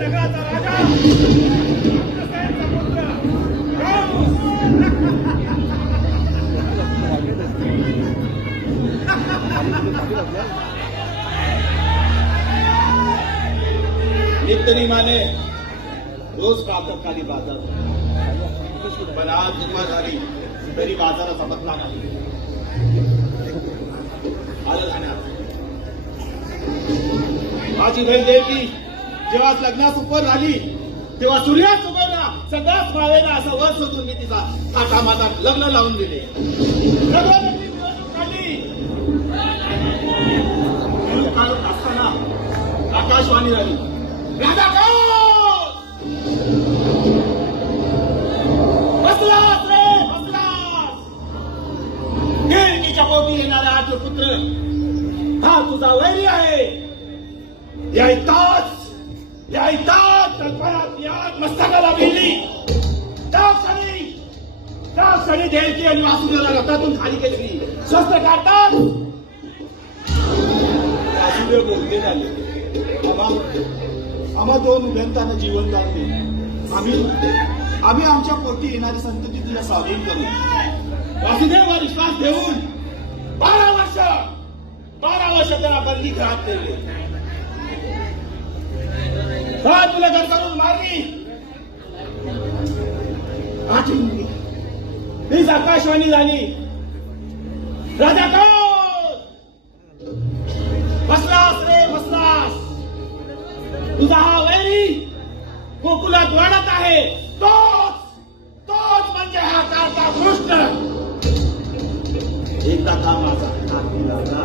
नगराचा राजा अग्रसेनचा पुत्र नित्यनियमाने रोज प्रातःकाली बाजार, पण आज दुपार झाली तरी बाजाराचा पत्ता नाही. आलं जाण्यात माझी बहीण देवी जेव्हा लग्नास उपर झाली तेव्हा सूर्याच उगवला सगळ्याच मावेला असं वर शोधून मी तिचा थाटामाटात लग्न लावून दिले. काढत असताना आकाशवाणी झाली, राजा बसलास रे बसलास. गिरणीच्या पोटी येणारा हा तो पुत्र हा तुझा वैरी आहे. यायताच कल्पनात यात मस्तकाला भिडली. त्या क्षणी देवकी आणि वासुदेवाला रथातून खाली केली. शस्त्र काढतात वासुदेव बोलते झाले, आम्हा दोन उभ्यंतानं जीवन दान आम्ही आमच्या पोटी येणारी संतती तुला स्वाधीन करू. वासुदेवावर विश्वास ठेवून 12 वर्ष त्यांना बंदी घरात ठेवले. तुला घर करून मारली. हीच आकाशवाणी झाली, राजा बसलास रे बसलास. तुझा हा वैरी गोकुलात वाढत आहे. तोच म्हणजे हा कारता कृष्ण. एकदा का माझा हात लावला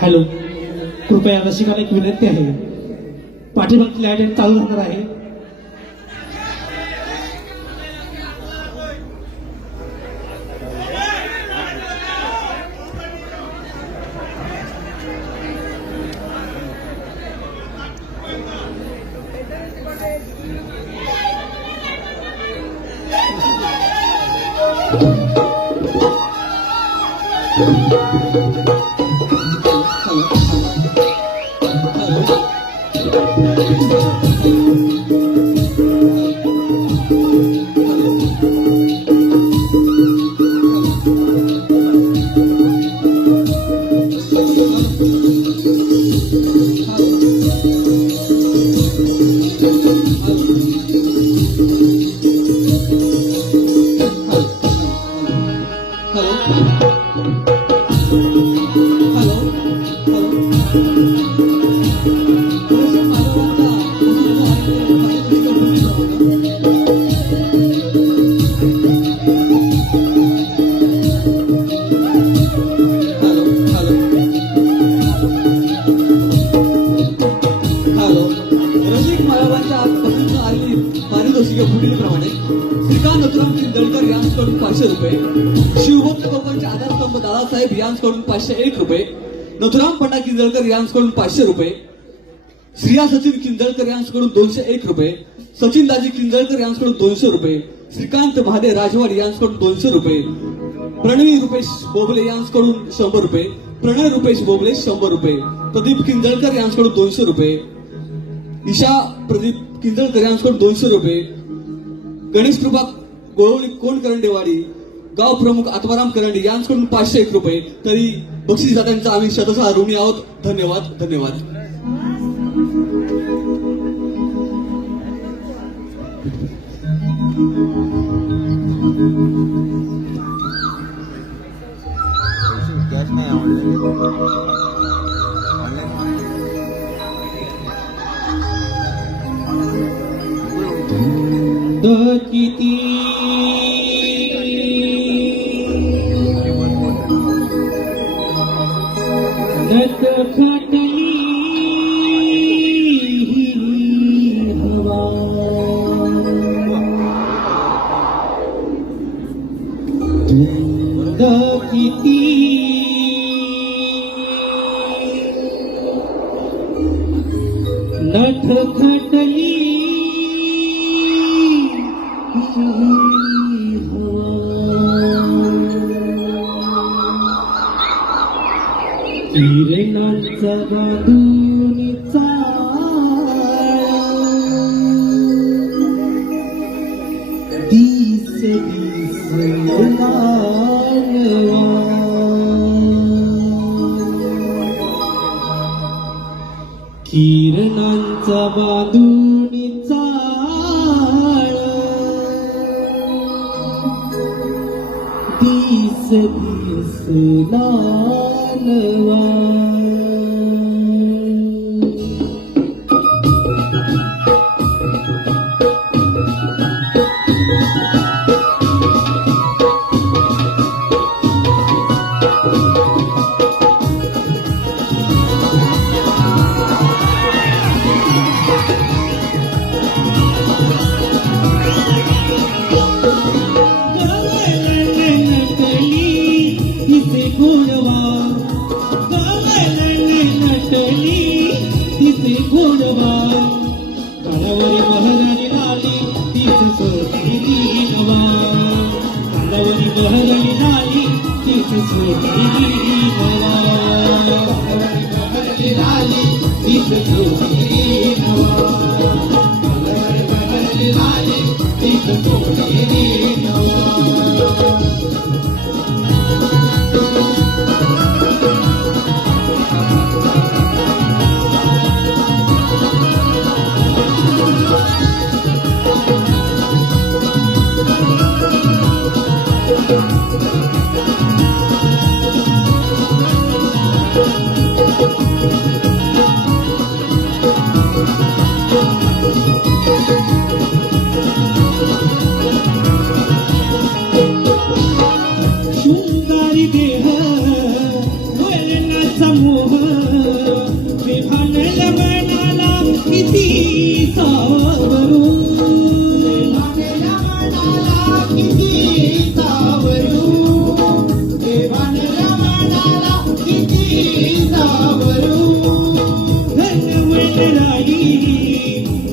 हॅलो, कृपया रसिकाला एक विनंती आहे. पाठीमागची लाईट चालू राहणार आहे. पुढीलप्रमाणे श्रीकांत नथुराम चिंदळकर यांच्याकडून 500 रुपये, शिवभक्त कोकणचे आधारस्तंभ दादासाहेब यांच्याकडून 501 रुपये, नथुराम पंडा किंजळकर यांच्याकडून 500 रुपये, श्रिया सचिन किंजळकर यांच्याकडून 201 रुपये, सचिन दाजी किंजळकर यांच्याकडून 200 रुपये, श्रीकांत महादेव राजवाड यांच्याकडून 200 रुपये, प्रणवी रुपेश बोबले यांच्याकडून 100 रुपये, प्रणय रुपेश बोबले 100 रुपये, प्रदीप किंजळकर यांच्याकडून 200 रुपये, ईशा प्रदीप किंजळकर यांच्याकडून 200 रुपये, गणेश कृपा गोळवली कोण करंडेवाडी गाव प्रमुख आत्माराम करंडे यांच्याकडून 501 रुपये. तरी बक्षीसदात्यांचा आम्ही शतशः ऋणी आहोत. धन्यवाद धन्यवाद. किती नत खटली हवा खटली किरणांचा बांधून दिस दिस लालवा किरणांचा बांधून चाळ दिस दिस लालवा कालावरी बहराली लाली तीच सोडली नवा कालावरी बहराली लाली तीच सोडली नवा कालावरी बहराली लाली तीच सोडली नवा कालावरी बहराली लाली तीच सोडली नवा शृंगारी देह वळणाचा मोह विभानला मनाला किती सावरू विभानला मनाला किती सावरू विभानला मनाला किती सावरू धनवंतराई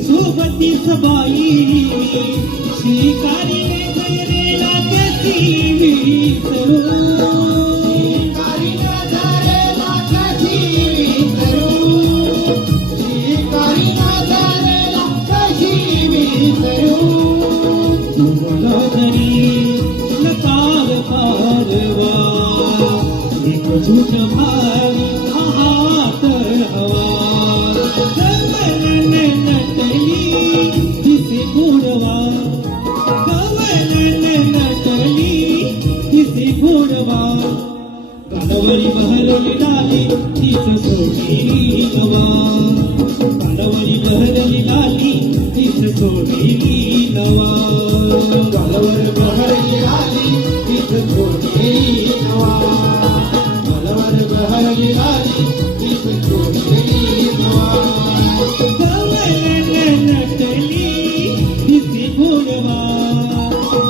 सोबती सबाई शिकारी गैरेला कशी विसरू शिकारी नजरेला कशी विसरू शिकारी नजरेला कशी विसरू तुम्हाला तरी नकार पारवा एक झूठ भारी हात हवा कमलन नटली तिसे गोडवा कमलन नटली तिसे गोडवा कालावरी बहरली लाली तीच सोडली नवा कालावरी बहरली लाली तीच सोडली नवा कालावरी बहरली लाली तीच सोडली नवा कालावरी बहरली लाली तीच सोडली नवा कमलन नटली तिसे गोडवा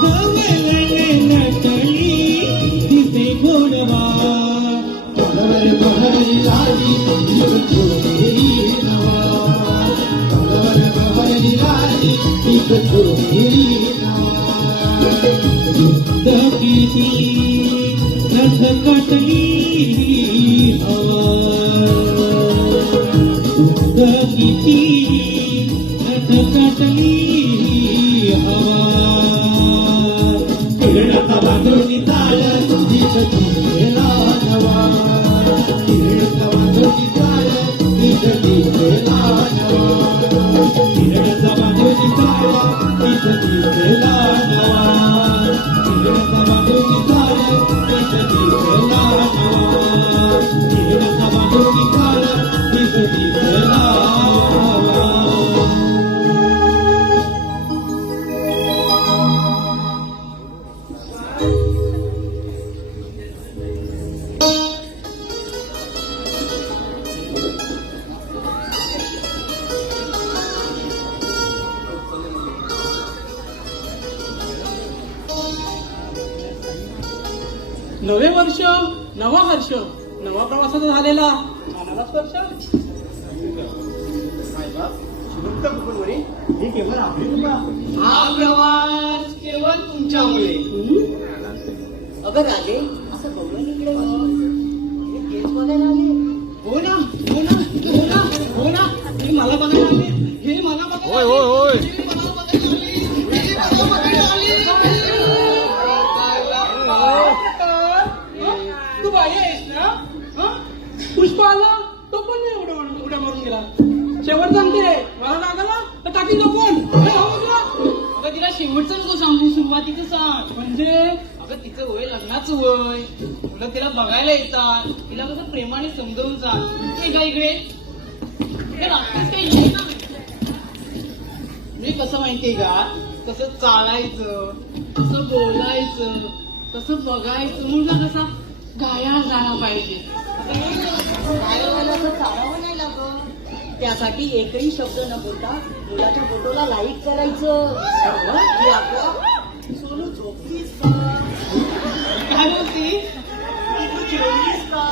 कमलन नटली तिसे गोडवा कालावरी बहरली लाली तीच सोडली नवा कालावरी बहरली लाली तीच सोडली नवा किती खटली हवा किती खटली हवा किरणाचा बांधून चाल तीच दिसेला नवा किरणाचा बांधून चाल तीच दिसेला नवा किरणाचा बांधून चाल तीच दिसेला नवा किरणाचा बांधून चाल तीच दिसेला नवा किरणाचा बांधून चाल तीच दिसेला नवा नवे वर्ष नवा हर्ष नवा प्रवासाचा झालेला मनाला स्पर्श कुठं कुकुरवरी हे केवळ आपली कृपा. हा प्रवास केवळ तुमच्यामुळे. अगं राजे असं बघून इकडे केस बघायला आले. हो ना हो ना हो ना हो ना हे मला बघायला आले. हे मला बघायला आले. हे मला बघायला आले. हे मला बघायला आले. तू बाई आहेस ना? हं? पुष्प आला तो पण नाही उड्या मारून गेला. शेवट सांगते मला लागला तर टाकी नको. अगं तिला शेवटचं नको सांगू, सुरुवातीचं सांग. म्हणजे अगं तिचं वय लग्नाचं वय, मुलं तिला बघायला येतात, तिला कसं प्रेमाने समजावून सांग. हे का इकडे हे रात्रीच काही नाही ना. मी कसं माहितीये का, कसं चालायचं, कसं बोलायचं, कसं बघायचं, मुलगा कसा गाया झाला पाहिजे. गायवाला असं चालावं नाही लागत. त्यासाठी एकही शब्द न बोलता मुलाच्या फोटोला लाईक करायचं. की आपलं सोनू झोपलीस का? काय बोलती? तू जेवलीस का?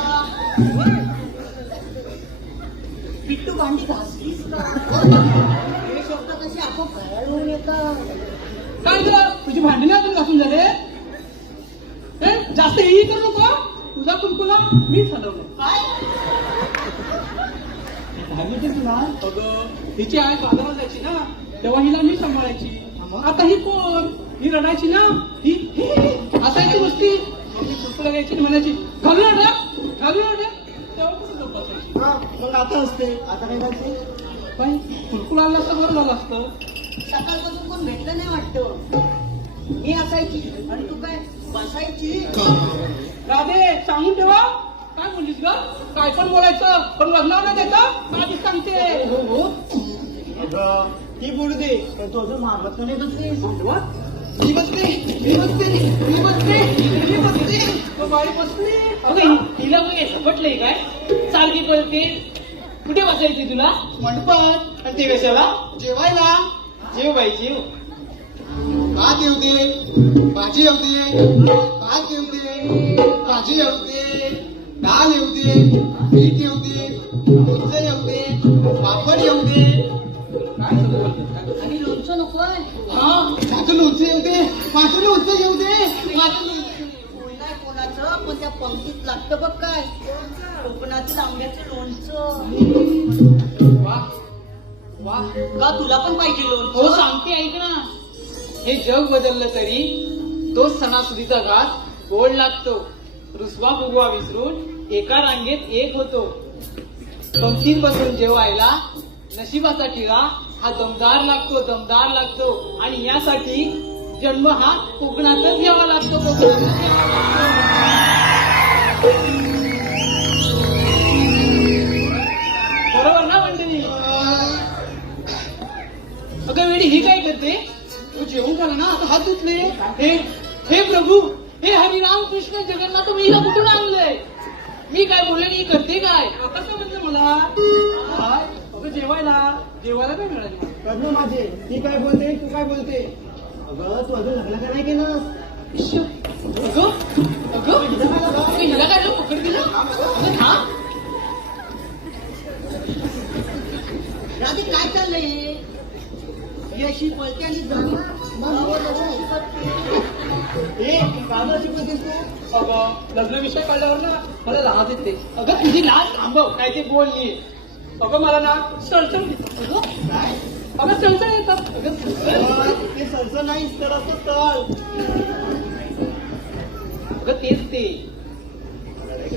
पिट्टू भांडी घासलीस का? हे शब्द कसे आपोआप घरात होऊन येतात. काय झालं? तुझी भांडणे अजून घासून झाले? हे? जास्त हेही करू नको. तुझा कुलकुला मीच हलवलं. काय? काय म्हणते तुला? अगं हिची आई बाजारात जायची ना, तेव्हा हिला मी सांभाळायची. आता ही कोण? ही रडायची ना, ही असायची गोष्टी. मग मी कुलकुला घ्यायची आणि म्हणायची घालू ना घालू ना. तेव्हा कुठं गप्प बसायची. हा, मग आता असते आता काय करते. पण कुलकुला आणलं असतं बरं झालं असतं. सकाळपासून कोण भेटलं नाही वाटतं. मी असायची आणि तू काय बसायची. राधे सांगून ठेवा. काय बोललीस ग? काय पण बोलायचं पण लग्नावर नाही द्यायचं. आधीच सांगते. हो अगं ती बोलू दे पण तू अजून मागत नाही बसली. मी बसते मी बसते मी बसते मी बसते. तो बाई बसली. अगं हिला काही झपटलंय काय? चालगी पळते. कुठे बसायची तुला? मंडपात. आणि ते कशाला? जेवायला. जेव बाई जेव. भात येऊ दे, भाजी येऊ दे, भात येऊ दे, भाजी येऊ दे, डाळ येऊ दे, पीठ येऊ दे, लोणचं येऊ दे, पापड येऊ दे. काय सगळं बोलतात? आणि लोणचं नकोय. हा माझं लोणचं येऊ दे, माझं लोणचं येऊ दे, माझं लोणचं. नाही कोणाचं पण त्या पंक्तीत लागतं बघ काय. कोकणातील आंब्याचं लोणचं. वा वा. का तुला पण पाहिजे हो लोणचं? सांगते ऐक ना. हे जग बदललं तरी तो सणासुदीचा घात गोड लागतो. रुसवा फुगवा विसरून एका रांगेत एक होतो. पंक्तीत बसून जेवायला नशिबाचा टिळा हा दमदार लागतो दमदार लागतो. आणि यासाठी जन्म हा कोकणातच घ्यावा लागतो. कोकणातच घ्यावा लागतो. बरोबर ना मंडळी? अगं वेळी ही काय करते? तू जेवून झाला ना, आता हात धुतले. हे प्रभू, हे हरिराम कृष्ण जगन्नाथ, मी हिला कुठून आणलंय? मी काय बोलले ही करते काय? आता समजलं मला. काय? अगं जेवायला काय मिळालं? करणं माझे ती काय बोलते तू काय बोलते. अगं तू अजून लग्न का नाही केलं. अगं अगं हिला काय पकड दिलं? अगं हा राधी काय चाललंय? ही अशी पळते आणि जाणार. ए कामाला शिकवतेस तू. अगं लग्न विषय काढल्यावर ना मला लाज येते. अगं तुझी लाज थांबव. काय ते बोलली. अगं मला ना सळसळ येते. अगं सळसळ येतात. अगं सळसळ. ते सरसं नाहीस तर असं तळ. अगं तेच ते.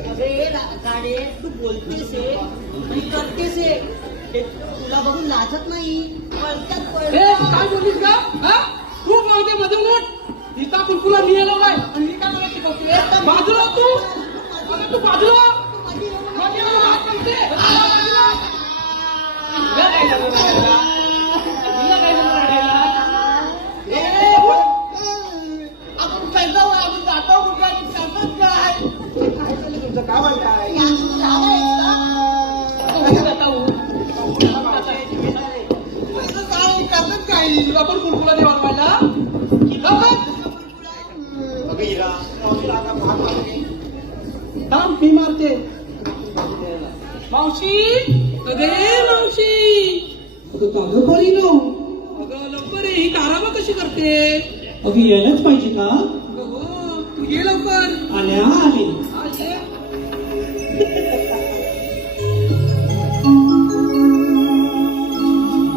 अरे गाडे तू बोलतेस आहे आणि करतेस आहे. हे तुला बघून लाजत नाही. पळत्यात हे काय बोललीस का? हा खूप माहिती मधून उठ. हिचा कुलकुला मी येणार आणि मी काय मला शिकवते? बाजूला तू. अगं तू बाजूला. बाजूला हात म्हणते. बाजूला. हिला काय झालं रडायला? हिला काय झालं रडायला? आपण पैसा आपण जातो कुठे आणि सांगत काय? काय चाललं तुमचं काय म्हणताय. आपण कुलकुला देवाला वाढला. अगं हिरा मावशीला आता भाग मारते. थांब मी मारते. मावशी अरे मावशी अगं का गं परीनो? अगं लवकर ये, ही काराबा कशी करते? अगं यायलाच पाहिजे का? अगं हो, तू ये लवकर. आल्या आली. हा, ये.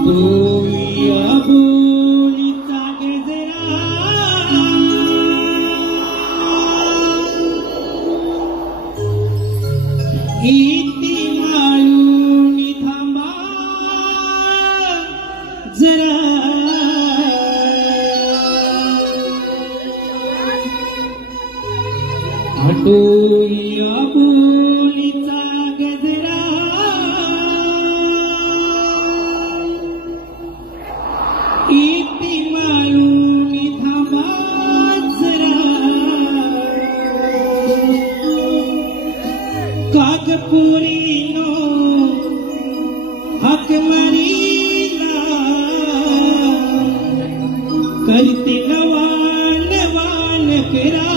बोलिया बोलीचा गजरा इति माळूनी थांबा जरा आटोया बोलीचा गजरा इति माळूनी थांबा जरा कागपुरीनो हाक मारीला करते नवान वान करा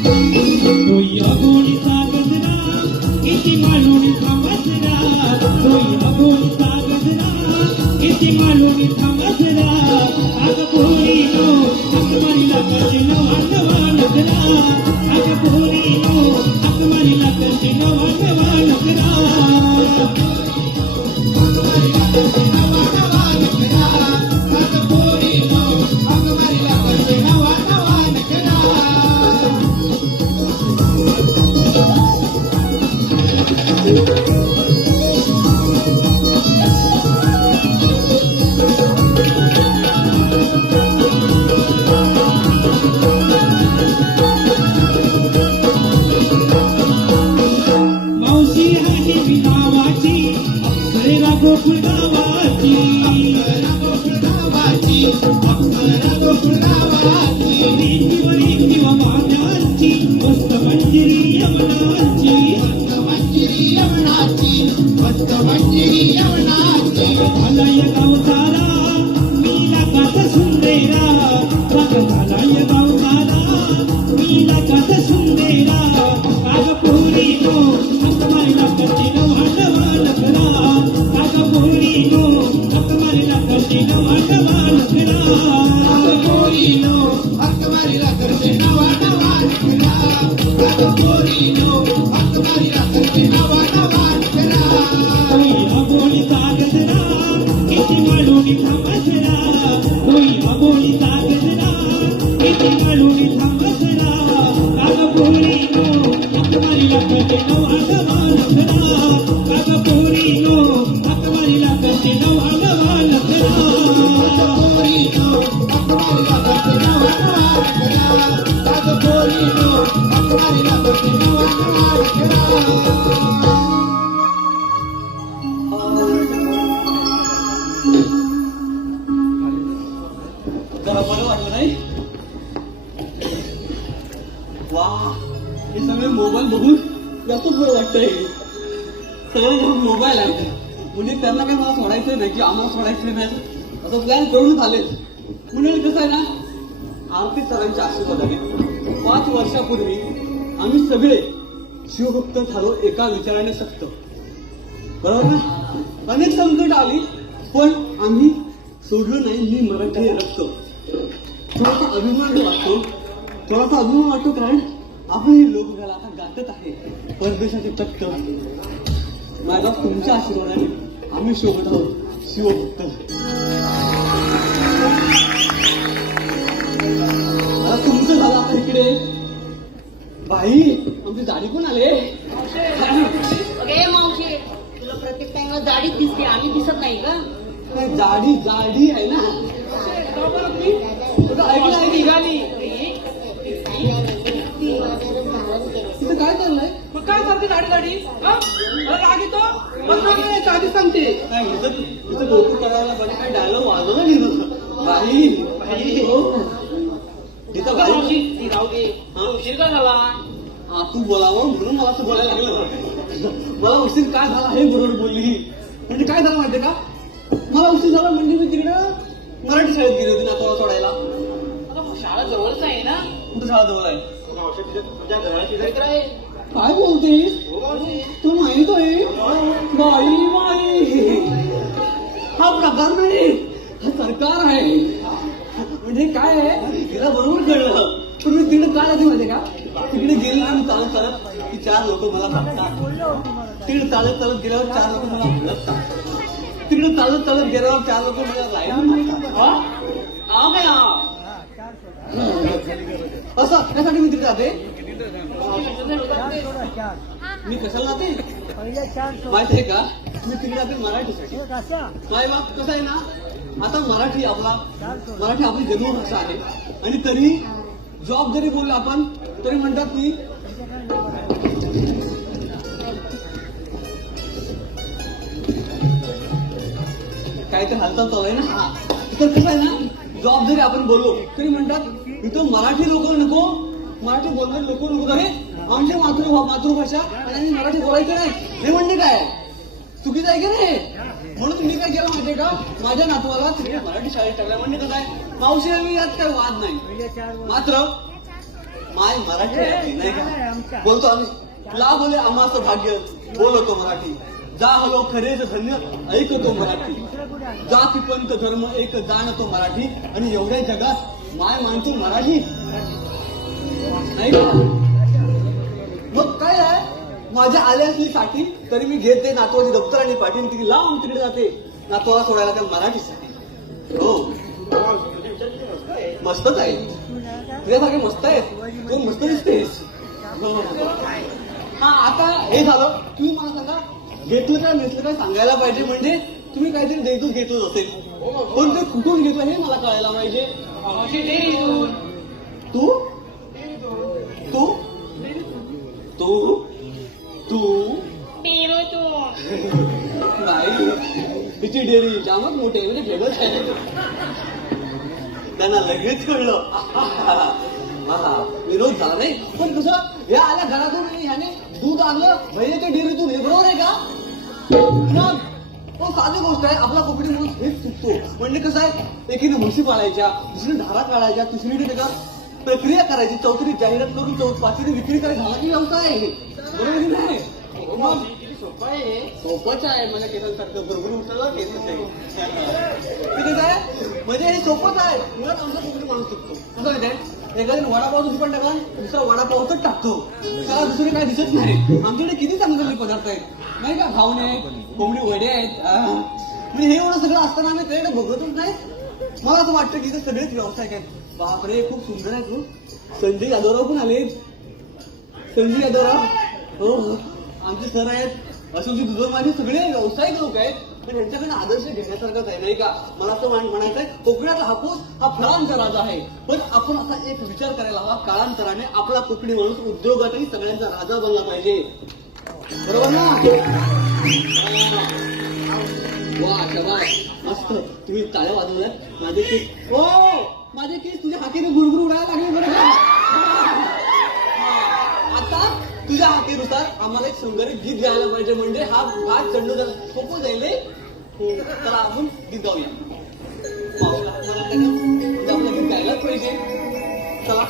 तोया बोलीचा गजरा किती माळूनी थांबसरा तोया बोलीचा गजरा किती माळूनी थांबसरा अगं पोरीनो अकमारीला करशीनो वानवान करा अगं पोरीनो अकमारीला करशीनो वानवान करा मावशी आहे नावाची अक्षरा गोकुळ गावाची रीतीव मान्याची मस्त मंजिरी यमनाची झालाय गावतारा मीला कात सुंदेरा झालाय गावतारा मीला कात सुंदेरा काग पोरीनो अकमारीला करशीनो वानवान करा काग पोरीनो अकमारीला करशीनो वानवान तोया बोलीचा गजरा किती माळूनी थांबसरा तोया बोलीचा गजरा किती माळूनी थांबसरा काग पोरीनो अकमारीला करशीनो वानवान करा काग पोरीनो अकमारीला करशीनो वानवान जरा बरं वाटलं नाही? वा, हे सगळे मोबाईल बघून जास्त बरं वाटतंय. सगळे बघून मोबाईल आहे म्हणजे त्यांना काही मला सोडायचं नाही की आम्हाला सोडायचं नाही असं प्लॅन करून आले. म्हणून कसं आहे ना, आरती सरांच्या आशीर्वादाने 5 वर्षापूर्वी आम्ही सगळे शिवभक्त झालो एका विचाराने सक्त. बरोबर ना? अनेक संकट आली पण आम्ही सोडलं नाही. मी मराठी रक्त. थोडासा अभिमान वाटतो कारण आपण हे लोकगाला आता गातच आहे परदेशाचे तख्त. माझा तुमच्या आशीर्वादाने आम्ही शोभत आहोत शिवभक्त. आता तुमचं झालं आता इकडे बाई आमची दाढी पण आले. अरे मावशी तुला प्रत्येक टाइमला जाडीच दिसते आम्ही दिसत नाही का? जाडी आहे ना. ऐकलं आहे निघाली. तिथं काय चाललंय? मग काय करते दाढी हा? राग येतो बस आधी सांगते. काय इथं कौतुक करायला पाहिजे. काय डायलॉग वाजवलं नाही बाई. बाई हो तिथं मावशी गाडी ती राहू दे हा? उशीर का झाला हा, तू बोलावं म्हणून मला असं बोलायला लागलं. मला उशीर काय झाला हे बरोबर बोलली. म्हणजे काय झालं माहितीये का, मला उशीर झाला म्हणजे मी तिकडं मराठी शाळेत गेली होती नातवाला सोडायला. आता शाळा जवळच आहे ना कुठं शाळा जवळ आहे? मावशी तुझ्या घराची इकडे आहे. काय बोलतेस तू माहित आहे बाई बाई हा प्रकार नाही हा सरकार आहे. म्हणजे काय आहे तिला बरोबर कळलं. पण मी तिकडे काय लागली माहितीये का, तिकडे गेली आणि चालत चालत की 4 लोक मला बघतात. तिकडे चालत चालत गेल्यावर 4 लोक मला ओळखतात. तिकडे चालत चालत गेल्यावर 4 लोक मला लाईन मारतात. हा बया. असं त्यासाठी मी तिकडे जाते. मी कशाला जाते माहितीये का, मी तिकडे जाते मराठीसाठी. काय बा कसं आहे ना, आता मराठी आपली जन्मभाषा आहे. आणि तरी जॉब जरी बोललो आपण तरी म्हणतात की काय ते हालचाल चालू आहे ना. हा तर कसं आहे ना, जॉब जरी आपण बोललो तरी म्हणतात इथं मराठी लोक नको, मराठी बोलणारे लोक नको आहे. आमची मातृभाषा आणि आम्ही मराठी बोलायचं नाही हे म्हणजे काय चुकीचं आहे की नाही. म्हणून मी काय केलं माहितीये का, माझ्या नातवाला तिकडे मराठी शाळेत टाकल्या. म्हणजे कसं आहे मावशी मी यात काही वाद नाही, मात्र माय मराठी आहे, नाही का बोलतो आम्ही. ला बोले आम्हाचं भाग्य बोलतो मराठी, जा हलो खरेच धन्य ऐकतो मराठी, जाती पंत धर्म एक जाणतो मराठी. आणि एवढ्या जगात माय मानतो मराठी नाही का. मग काय आहे, माझ्या आल्या असली साठी तरी मी घेते नातवाची दप्तर आणि पाठी तिथे लांब तिकडे जाते नातवाला सोडायला त्या मराठीसाठी. हो मस्तच आहे, तुझ्यासारखे मस्त आहेत, तू मस्त दिसतेस. हा आता हे झालं, तुम्ही मला सांगा घेतलं काय नसलं काय सांगायला पाहिजे. म्हणजे तुम्ही काहीतरी देतच घेतच असेल, पण ते कुठून घेतलं हे मला कळायला पाहिजे. मावशी ते इथून. तू तू तू तू नाही, तिची डेअरी जामच मोठी आहे, म्हणजे भेगच आहे. त्यांना लगेच कळलं विरोध झाला नाही. पण कसं या आल्या घरातून आणि ह्याने दूध आणलं भैयाच्या डेअरीतून, हे बरोबर आहे का. तो साधी गोष्ट आहे, आपला कोकणी माणूस हेच चुकतो. म्हणजे कसं आहे, एकीने म्हशी पाळायच्या, दुसरीने धारा काढायच्या, तिसरीने त्याच्या प्रक्रिया करायची, चौथीने जाहिरात करून पाचवीने विक्री करायची, झाला की व्यवसाय आहे. बरोबर नाही सोपंच आहे. माझ्या केसांसारखं बरोबर उठला केसच आहे. ते कसं आहे म्हणजे हे सोपंच आहे. मुळात आमचा कोकणी माणूस चुकतो. कसं माहिती आहे, एखाद्याने वडापाव दुसरी टाकला दुसरा वडापावच टाकतो, त्याला दुसरे काय दिसत नाही. आमच्याकडे किती चांगले पदार्थ आहेत नाही का, घावणे कोंबडी वडे आहेत. म्हणजे हे एवढं सगळं असताना आम्ही त्याकडे बघतच नाही. मला असं वाटतं की इथे सगळेच व्यावसायिक आहेत. बापरे खूप सुंदर आहे तू. संजय यादवराव पण आले. संजय यादवराव हो आमचे सर आहेत. अशोकजी दुधर माझे सगळे व्यावसायिक लोक आहेत. पण यांच्याकडे आदर्श घेण्यासारखाच आहे नाही का. मला असं म्हणायचंय कोकणातला हापूस हा फळांचा राजा आहे. पण आपण असा एक विचार करायला हवा, काळांतराने आपला कोकणी माणूस उद्योगातही सगळ्यांचा राजा बनला पाहिजे. बरोबर ना. वा शाबास मस्त, तुम्ही टाळ्या वाजवल्या. माझे केस हो माझे केस तुझ्या हातीने गुरगुर उडायला लागले. बरोबर आता तुझ्या हाकेनुसार आम्हाला एक शृंगारित गीत गायला पाहिजे. म्हणजे हा भाग चढणं जरा सोपं जाईल. चला आपण गीत गाऊया. मावशीला हात मारत नाही ना, म्हणजे आपलं गीत गायलाच पाहिजे. चला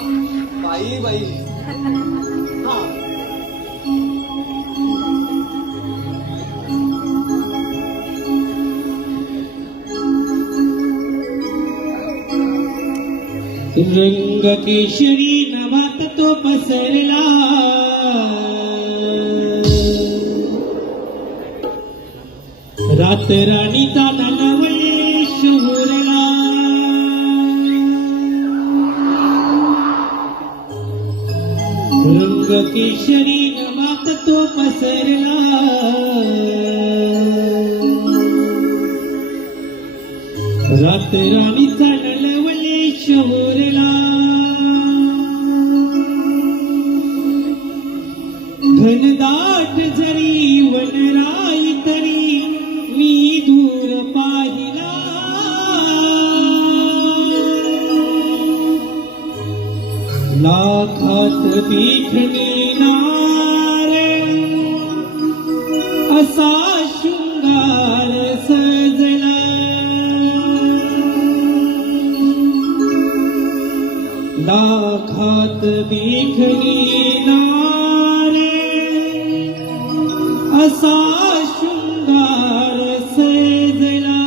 बाई बाई हा रंग केशरी नवात तो पसरला, रात राणीचा नवळे शहरला. रंग केशरी नवात तो पसरला, रात राणीचा नलवले शहरला. घनदाट जरी वनराई तरी मी दूर पाहिला. देखणी नार असा शृंगार सजला लाखात देखणी नार असा शृंगार सजला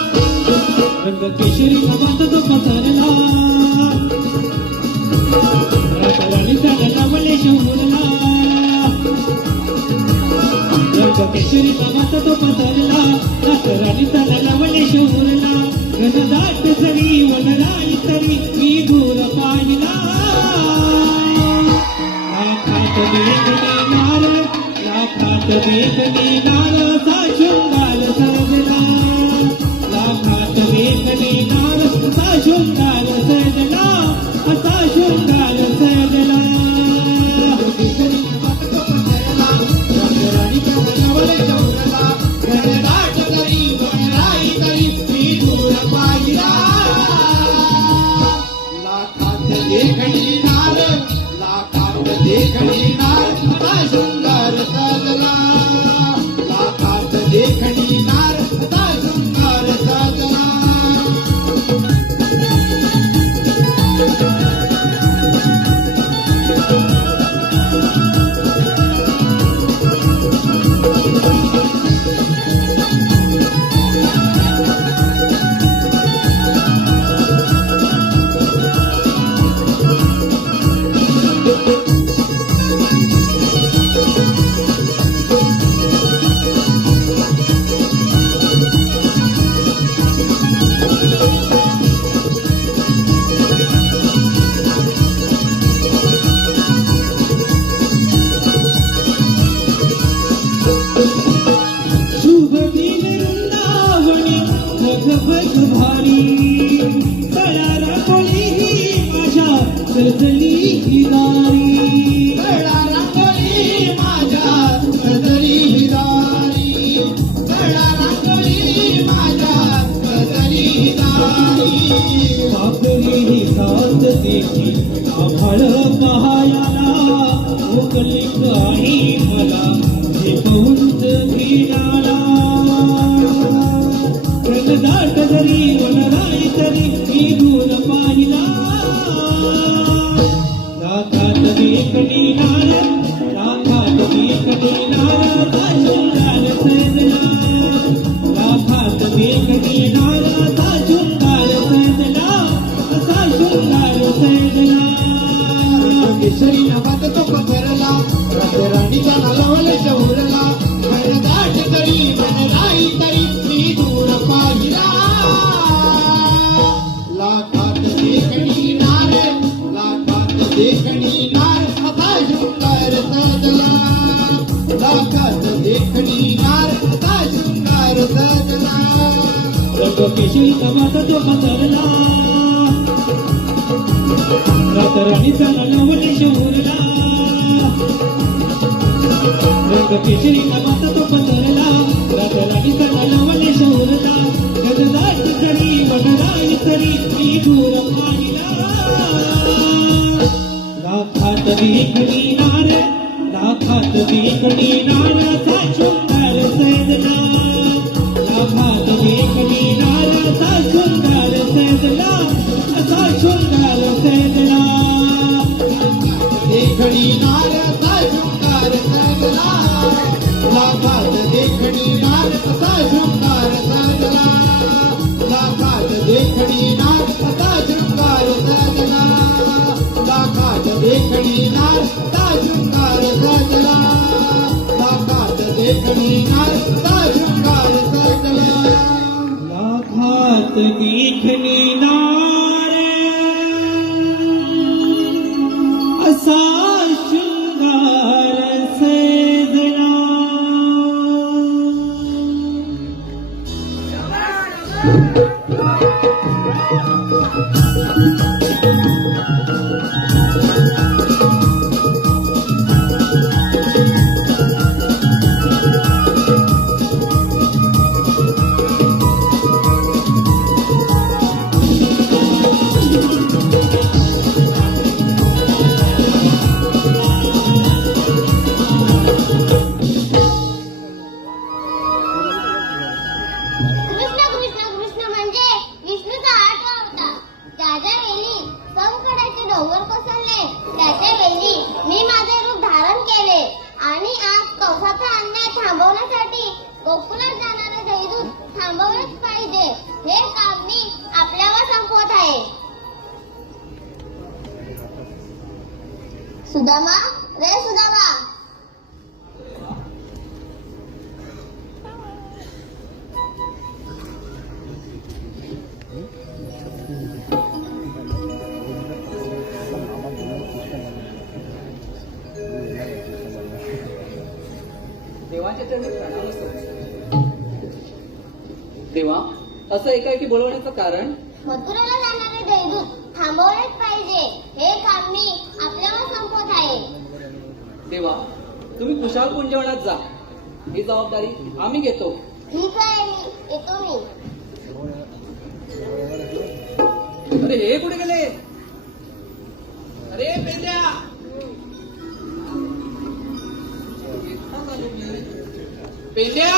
रंग केशरी नवात तो पसरला रातराणीचा गलावले शोभला रंग केशरी नवात तो पसरला रातराणीचा गलावले शोभला घनदाट जरी वनराई तरी मी दूर पाहिला लाखात देखणी नार असा शृंगार सजला लाखात देखणी नार असा शृंगार सजला असा शृंगार सजला देखणी नार असा शृंगार सजला लाखात देखणी नार असा शृंगार सजला शुभ दिन वृंदावनी भगभग भारी तयारा कोली माझ्या सजली ही दारी रांगोळी माझ्या सजली हिदारी रांगोळी माझ्या सजली हिदारी पापरी ही साथ देखी आभाळ पहायाला मोकली काही मला हे पहुंच घेणारा रंगदाट जरी वनराई तरी मी दूर पाहिला लाखात देखणी नार लाखात देखणी नार असा शृंगार सजला लाखात देखणी नार असा शृंगार सजला असा शृंगार सजला केशरी नवात तो पसरला रातराणीचा गलावले शोभला घनदाट तरी वनराई तरी मी दूर पाहिला लाखात देखणी नार लाखात देखणी नार असा शृंगार सजला लाखात देखणी नार असा शृंगार सजला रंग केशरी नवात तो पसरला रातराणीचा गलावले शोभला रंग केशरी नवात तो पसरला रातराणीचा गलावले शोभला गजदाट तरी वनराई तरी मी दूर पाहिला लाखात देखणी नार लाखात देखणी नार असा शृंगार सजला लाखात देखणी नार असा शृंगार सजला असा शृंगार सजला देखणी नार असा शृंगार सजला लाखात देखणी नार असा शृंगार सजला लाखात देखणी नार असा शृंगार सजला लाखात देखणी नार असा शृंगार सजला लाखात देखणी नार असा शृंगार सजला लाखात देखणी नार असा शृंगार सजला. कृष्ण कृष्ण कृष्ण म्हणजे विष्णूचा आठवा होता. ज्याच्या वेळी समकडाचे डोंगर कोसळले त्याच्या वेळी मी माझे रूप धारण केले आणि आज कंसाचा अन्याय थांबवण्यासाठी गोकुळात जाणारे दैदूत थांबवलंच पाहिजे हे काम मी आपल्यावर संपवत आहे. सुदामा रे सुदामा. देवाच्या चरणी प्रणाम असतो. देवा, असं एकाएकी बोलवण्याचं कारण? मथुरेला जाणारे दैदूत थांबवलेच पाहिजे हे काम मी आपल्यावर संपवत आहे. देवा, तुम्ही कुशाल कुंजवनात जा. ही जबाबदारी आम्ही घेतो. ठीक आहे, येतो मी. अरे हे कुठे गेले? अरे पेंद्या, पेंद्या.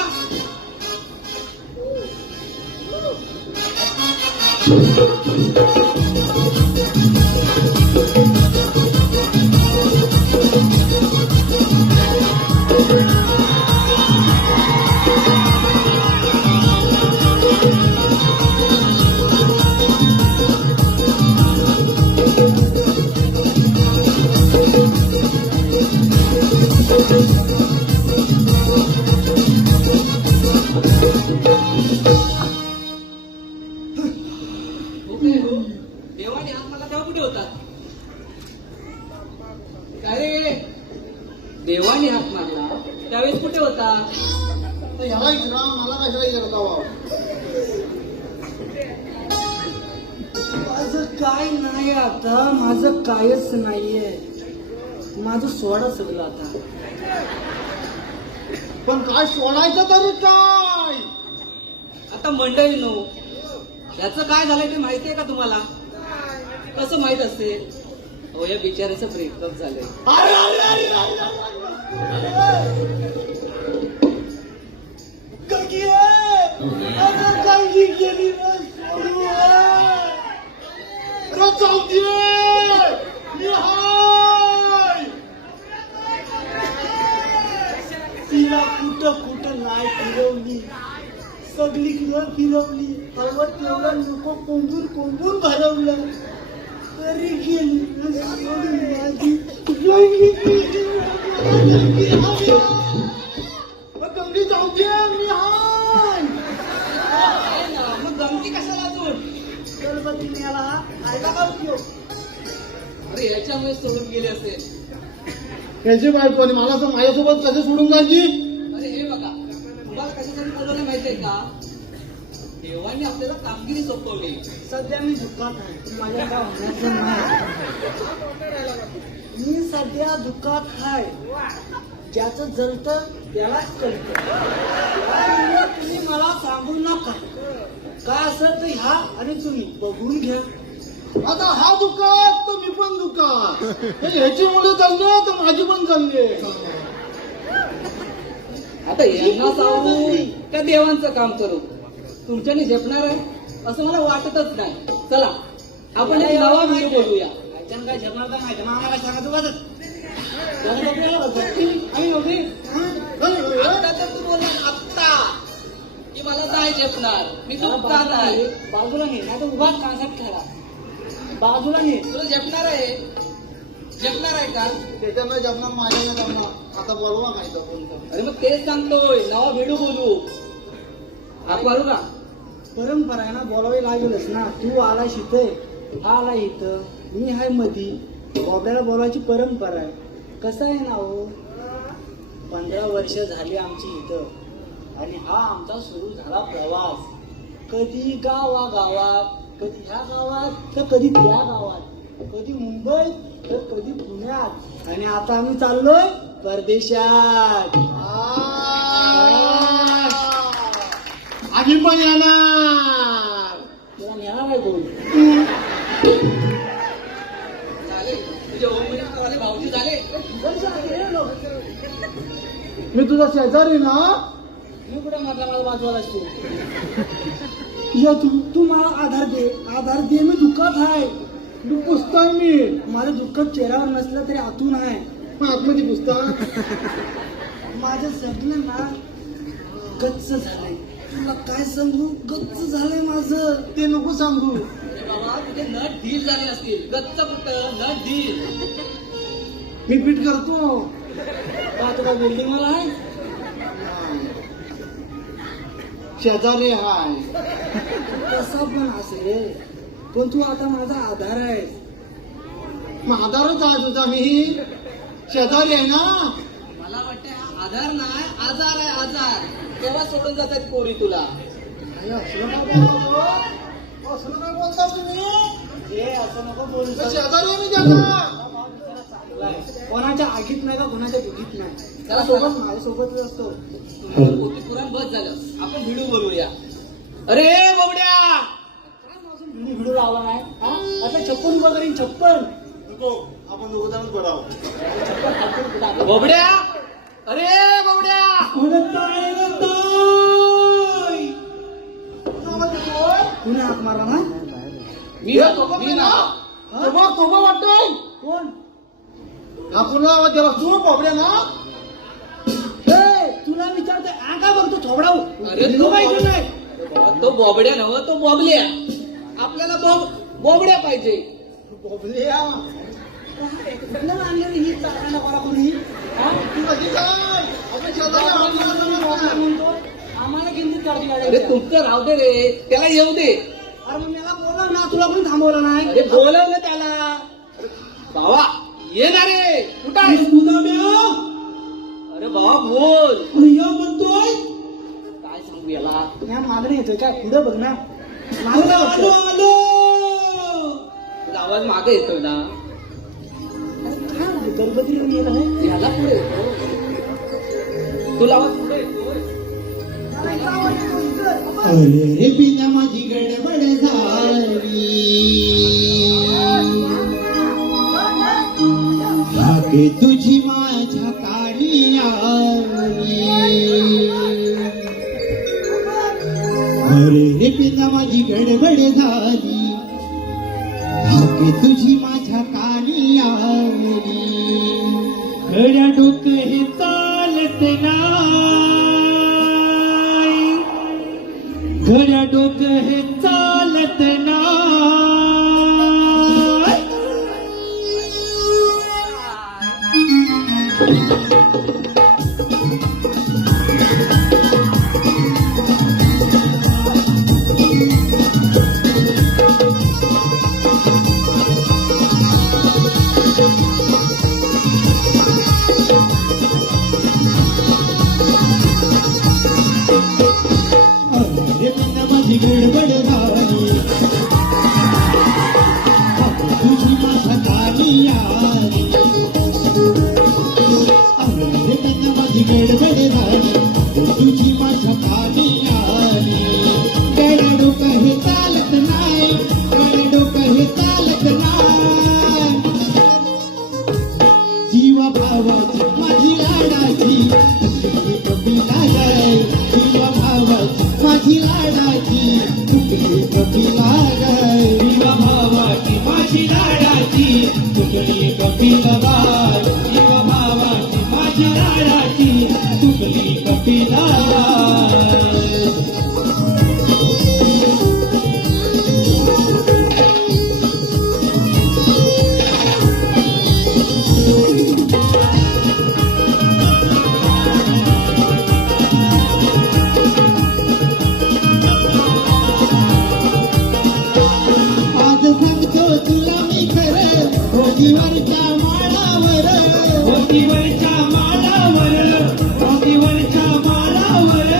देवाने हात मला तेव्हा कुठे होता? काय रे? देवाने हात मारला त्यावेळेस कुठे होता? ह्याला विचारा, मला कशाला विचारता? माझं काय नाही आता, माझं कायच नाहीये. माझं सोडा सगळं आता. पण काय सोडायचं तरी काय? आता मंडळीनो, याचं काय झालंय ते माहितीये का तुम्हाला? कसं माहित असेल? हो, या बिचाऱ्याचं ब्रेकअप झालंय. अरे अरे अरे अरे काकी आहे, काळजी केली ना, सोडू आहे. का चालतीये? मी हाय. तिला कुठं कुठं नाही फिरवली, सगळीकडं फिरवली. पर्वत एवढा नको कोंबून कोंबून भरवलं तरी गेली सोडून माझी गंगी जाऊ दे. मी हाय. मग गमती कशाला अजून? गणपतीने याला खायला का उपयोग? अरे याच्यामुळे सोडून गेले असेल. त्याची बायको आणि मला तर माझ्यासोबत कसे सोडून जायची? अरे हे बघा, तुम्हाला कशासाठी बोलवलं माहितीये का? देवाने आपल्याला कामगिरी सोपवली. सध्या मी दुःखात आहे, माझ्या काय होण्याचं नाही. मी सध्या दुःखात आहे. ज्याचं जलतं त्यालाच कळतं. त्यामुळे तुम्ही मला सांगू नका. काय असेल तर ह्या आणि तुम्ही बघून घ्या. आता हा दुकान तर मी पण दुकान. ह्याची मुलं चालले तर माझी पण चालली. आता यांना सांगू त्या देवांचं काम करू? तुमच्यानी झेपणार आहे असं मला वाटतच नाही. चला आपण एक नवा व्हिडिओ बोलूया. काय जमणार नाही, आम्हाला सांगा तू वाजत. आता तर तू बोलला आत्ता की मला नाही झेपणार, मी दुखता नाही. बाजूला नाही, नाही तर उभाच कांसात खेळा. बाजूला नाही. तुला झेपणार आहे? झेपणार आहे का? त्याच्यानं जमणार, माझ्यानं जमणार. आता बोलवा नाही तर कोणतं. अरे मग तेच सांगतोय, नवा व्हिडिओ बोलू. हात मारू का? परंपरा आहे ना, बोलावी लागेलच ना. तू आला शिथे, आला इथं, मी हाय मधी. बोबड्याला बोलायची परंपरा आहे. कसं आहे ना हो, 15 वर्ष झाली आमची इथं आणि हा आमचा सुरू झाला प्रवास. कधी गावागावात, कधी ह्या गावात तर कधी त्या गावात, कधी मुंबईत तर कधी पुण्यात, आणि आता आम्ही चाललोय परदेशात. आम्ही पण येणार. तुला नेणार आहे कोण? भाऊजी झाले. मी तुझा शेजारी ना. मी कुठे म्हटलं मला बाजूला असतो. या तू मला आधार दे, आधार दे. मी दुःखात आहे. तू पुसताय मी. माझं दुःख चेहऱ्यावर नसलं तरी आतून आहे. आतमध्ये पुसता. माझं सगळं ना गच्च झालंय. तुला काय सांगू, गच्च झालंय माझं. ते नको सांगू. बाबा तुझे नट ढील झाले असतील. गच्च कुठं नट ढील. मी पीठ करतो. का तुला बिल्डिंग मला आहे? शेजारी हाय. कसा पण असेल, पण तू आता माझा आधार आहे. मग आधारच आहे तुझा. मी शेजारी आहे ना. मला वाटतं हा आधार नाही आजार आहे आजार. तेव्हा सोडून जातात पोरी तुला. असं काय बोलता तुम्ही? असं नको बोलू. शेजारी आहे मी त्याचा. कोणाच्या आगीत नाही का कोणाच्या दुखीत नाही. त्याला सोबत माझ्यासोबतच असतो. पोटी पुराण बस झालं. आपण व्हिडिओ बनवूया. अरे बाबड्या व्हिडिओ लावला नाही हा? आता 56 उभं करीन 56. नको, आपण दोघं बरावं. बाबड्या अरे बाबड्या कुणी हात मारला ना? मी ना तोबा वाटतोय. कोण? आपण त्याला तू बोबड्या ना. तुला विचारतोय आ का बघतो थोबडाव. अरे तो पाहिजे नाही. तो बॉबड्या नव्ह तो बॉबल्या. आपल्याला बॉबड्या पाहिजे. बोबल्या कुठलं आणलेलं ही चालना मला कोणी हा? तू कधी काय? आपण शेजारी आहोत ना. म्हणतो आम्हाला किंमत काढली अरे गाड्या. तुमचं राहू दे रे. त्याला येऊ दे. अरे मग मला बोलव ना, तुला कोणी थांबवलं नाही. अरे बोलवलं त्याला. बाबा ये ना रे. कुठं आहे? अरे बाबा बोल. म्हणतोय काय सांगू याला. या मागणी येतोय काय पुढे बघ ना. मागं आलो बघतोय. आलो. तुझा आवाज मागे येतोय ना. गणपती येऊन येत आहे. याला पुढे येतो. तुला आवाज पुढे येतोय. अरे रे बिना माझी गडबड झाली. भागे तुझी माझ्या काळी आली. अरे रे बिना माझी गडबड झाली. भागे तुझी माझ्या काळी आली. घड्या डोकं हे चालत नाही. घड्या डोकं हे चालत नाही. अरे बिना माझी गडबड झाली. तुझी माझ्या काळी आली. अरे बिना माझी गडबड झाली. तुझी माझ्या काळी आली. गड्या डोकं हे चालत नाही. गड्या डोकं हे चालत नाही. जीवा भावाची माझी लाडाची तुझी कपिला गाय. जीवा भावाची माझी लाडाची तुझी कपिला गाय. जीवा भावाची माझी लाडाची तुझी कपिला गाय. जीवा भावाची माझी लाडाची तुझी कपिला गाय. आज सांगतो तुला मी खरं. होळीवर मोतीवरच्या माळावर मोतीवरच्या माळावर मोतीवरच्या माळावर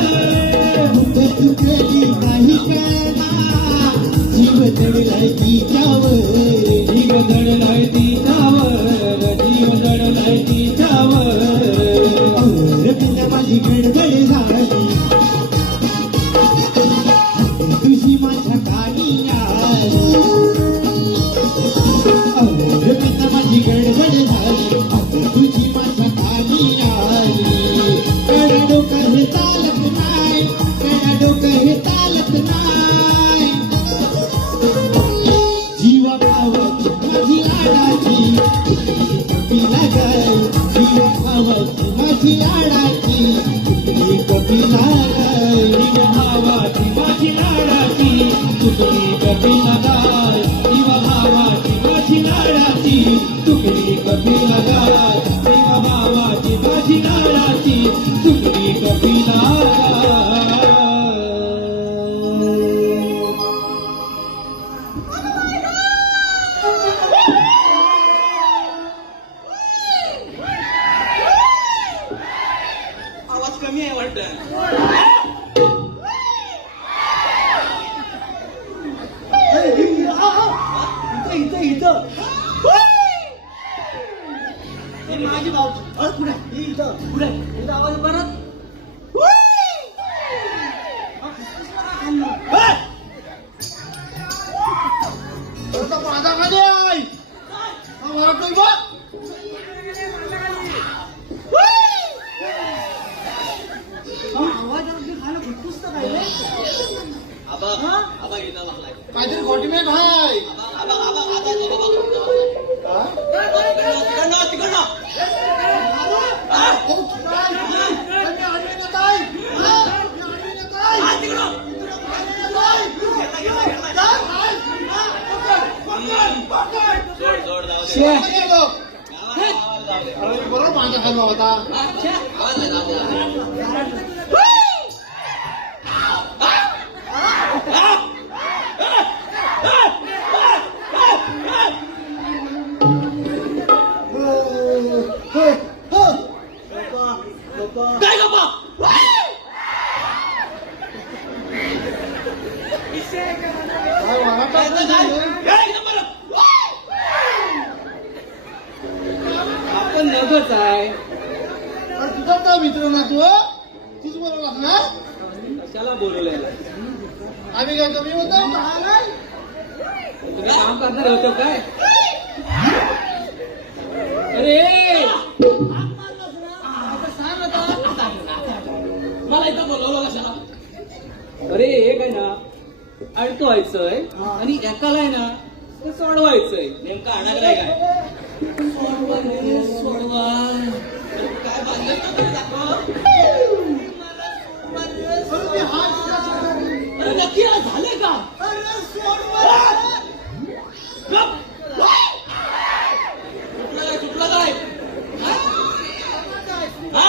कुठे चुकली काही कळना जीव दडलाय तिच्यावर जीव दडलाय तिच्यावर जीव दडलाय तिच्यावर रत्न माझी गडबड झाली तुझी माझ्या कानी आली रत्न माझी गडबड झाली तुझी माझ्या कानी आली कडा डोकं हे चालत नाही कडा डोकं हे चालत नाही जीवा भावाची माझी लाडाची कपिला गाय जीवा भावाची माझी लाडाची कपिला गाय जीव भावाची माझी लाडाची तुकडी कपिला गाय जीव भावाची माझी लाडाची तुकडी कपिला गाय जीव भावाची माझी लाडाची तुकडी कपिला गाय आवाज कमी आहे वाटतं. इथं इथं हे माझी भावची पुढे ही इथं पुढे इथं आवाज परत काहीतरी खोटीमेट आहे बरोबर माझ्या खायला होता काय गप्पा आपण नगच आहे तुझा काय मित्र ना तू तुझ बरोबर ना कशाला बोलवलेला आम्ही काय कमी होतो तुम्ही काम करणार होतं काय अरे मला इथं बोलवलं कशाला अरे हे काय ना अडकवायचंय आणि एकाला आहे ना ते सोडवायचंय नेमका अडकलाय काय सोडवा काय बांधलं ना तुम्ही दाखव. अरे नक्की आज झालंय का गप. कुठला काय हा?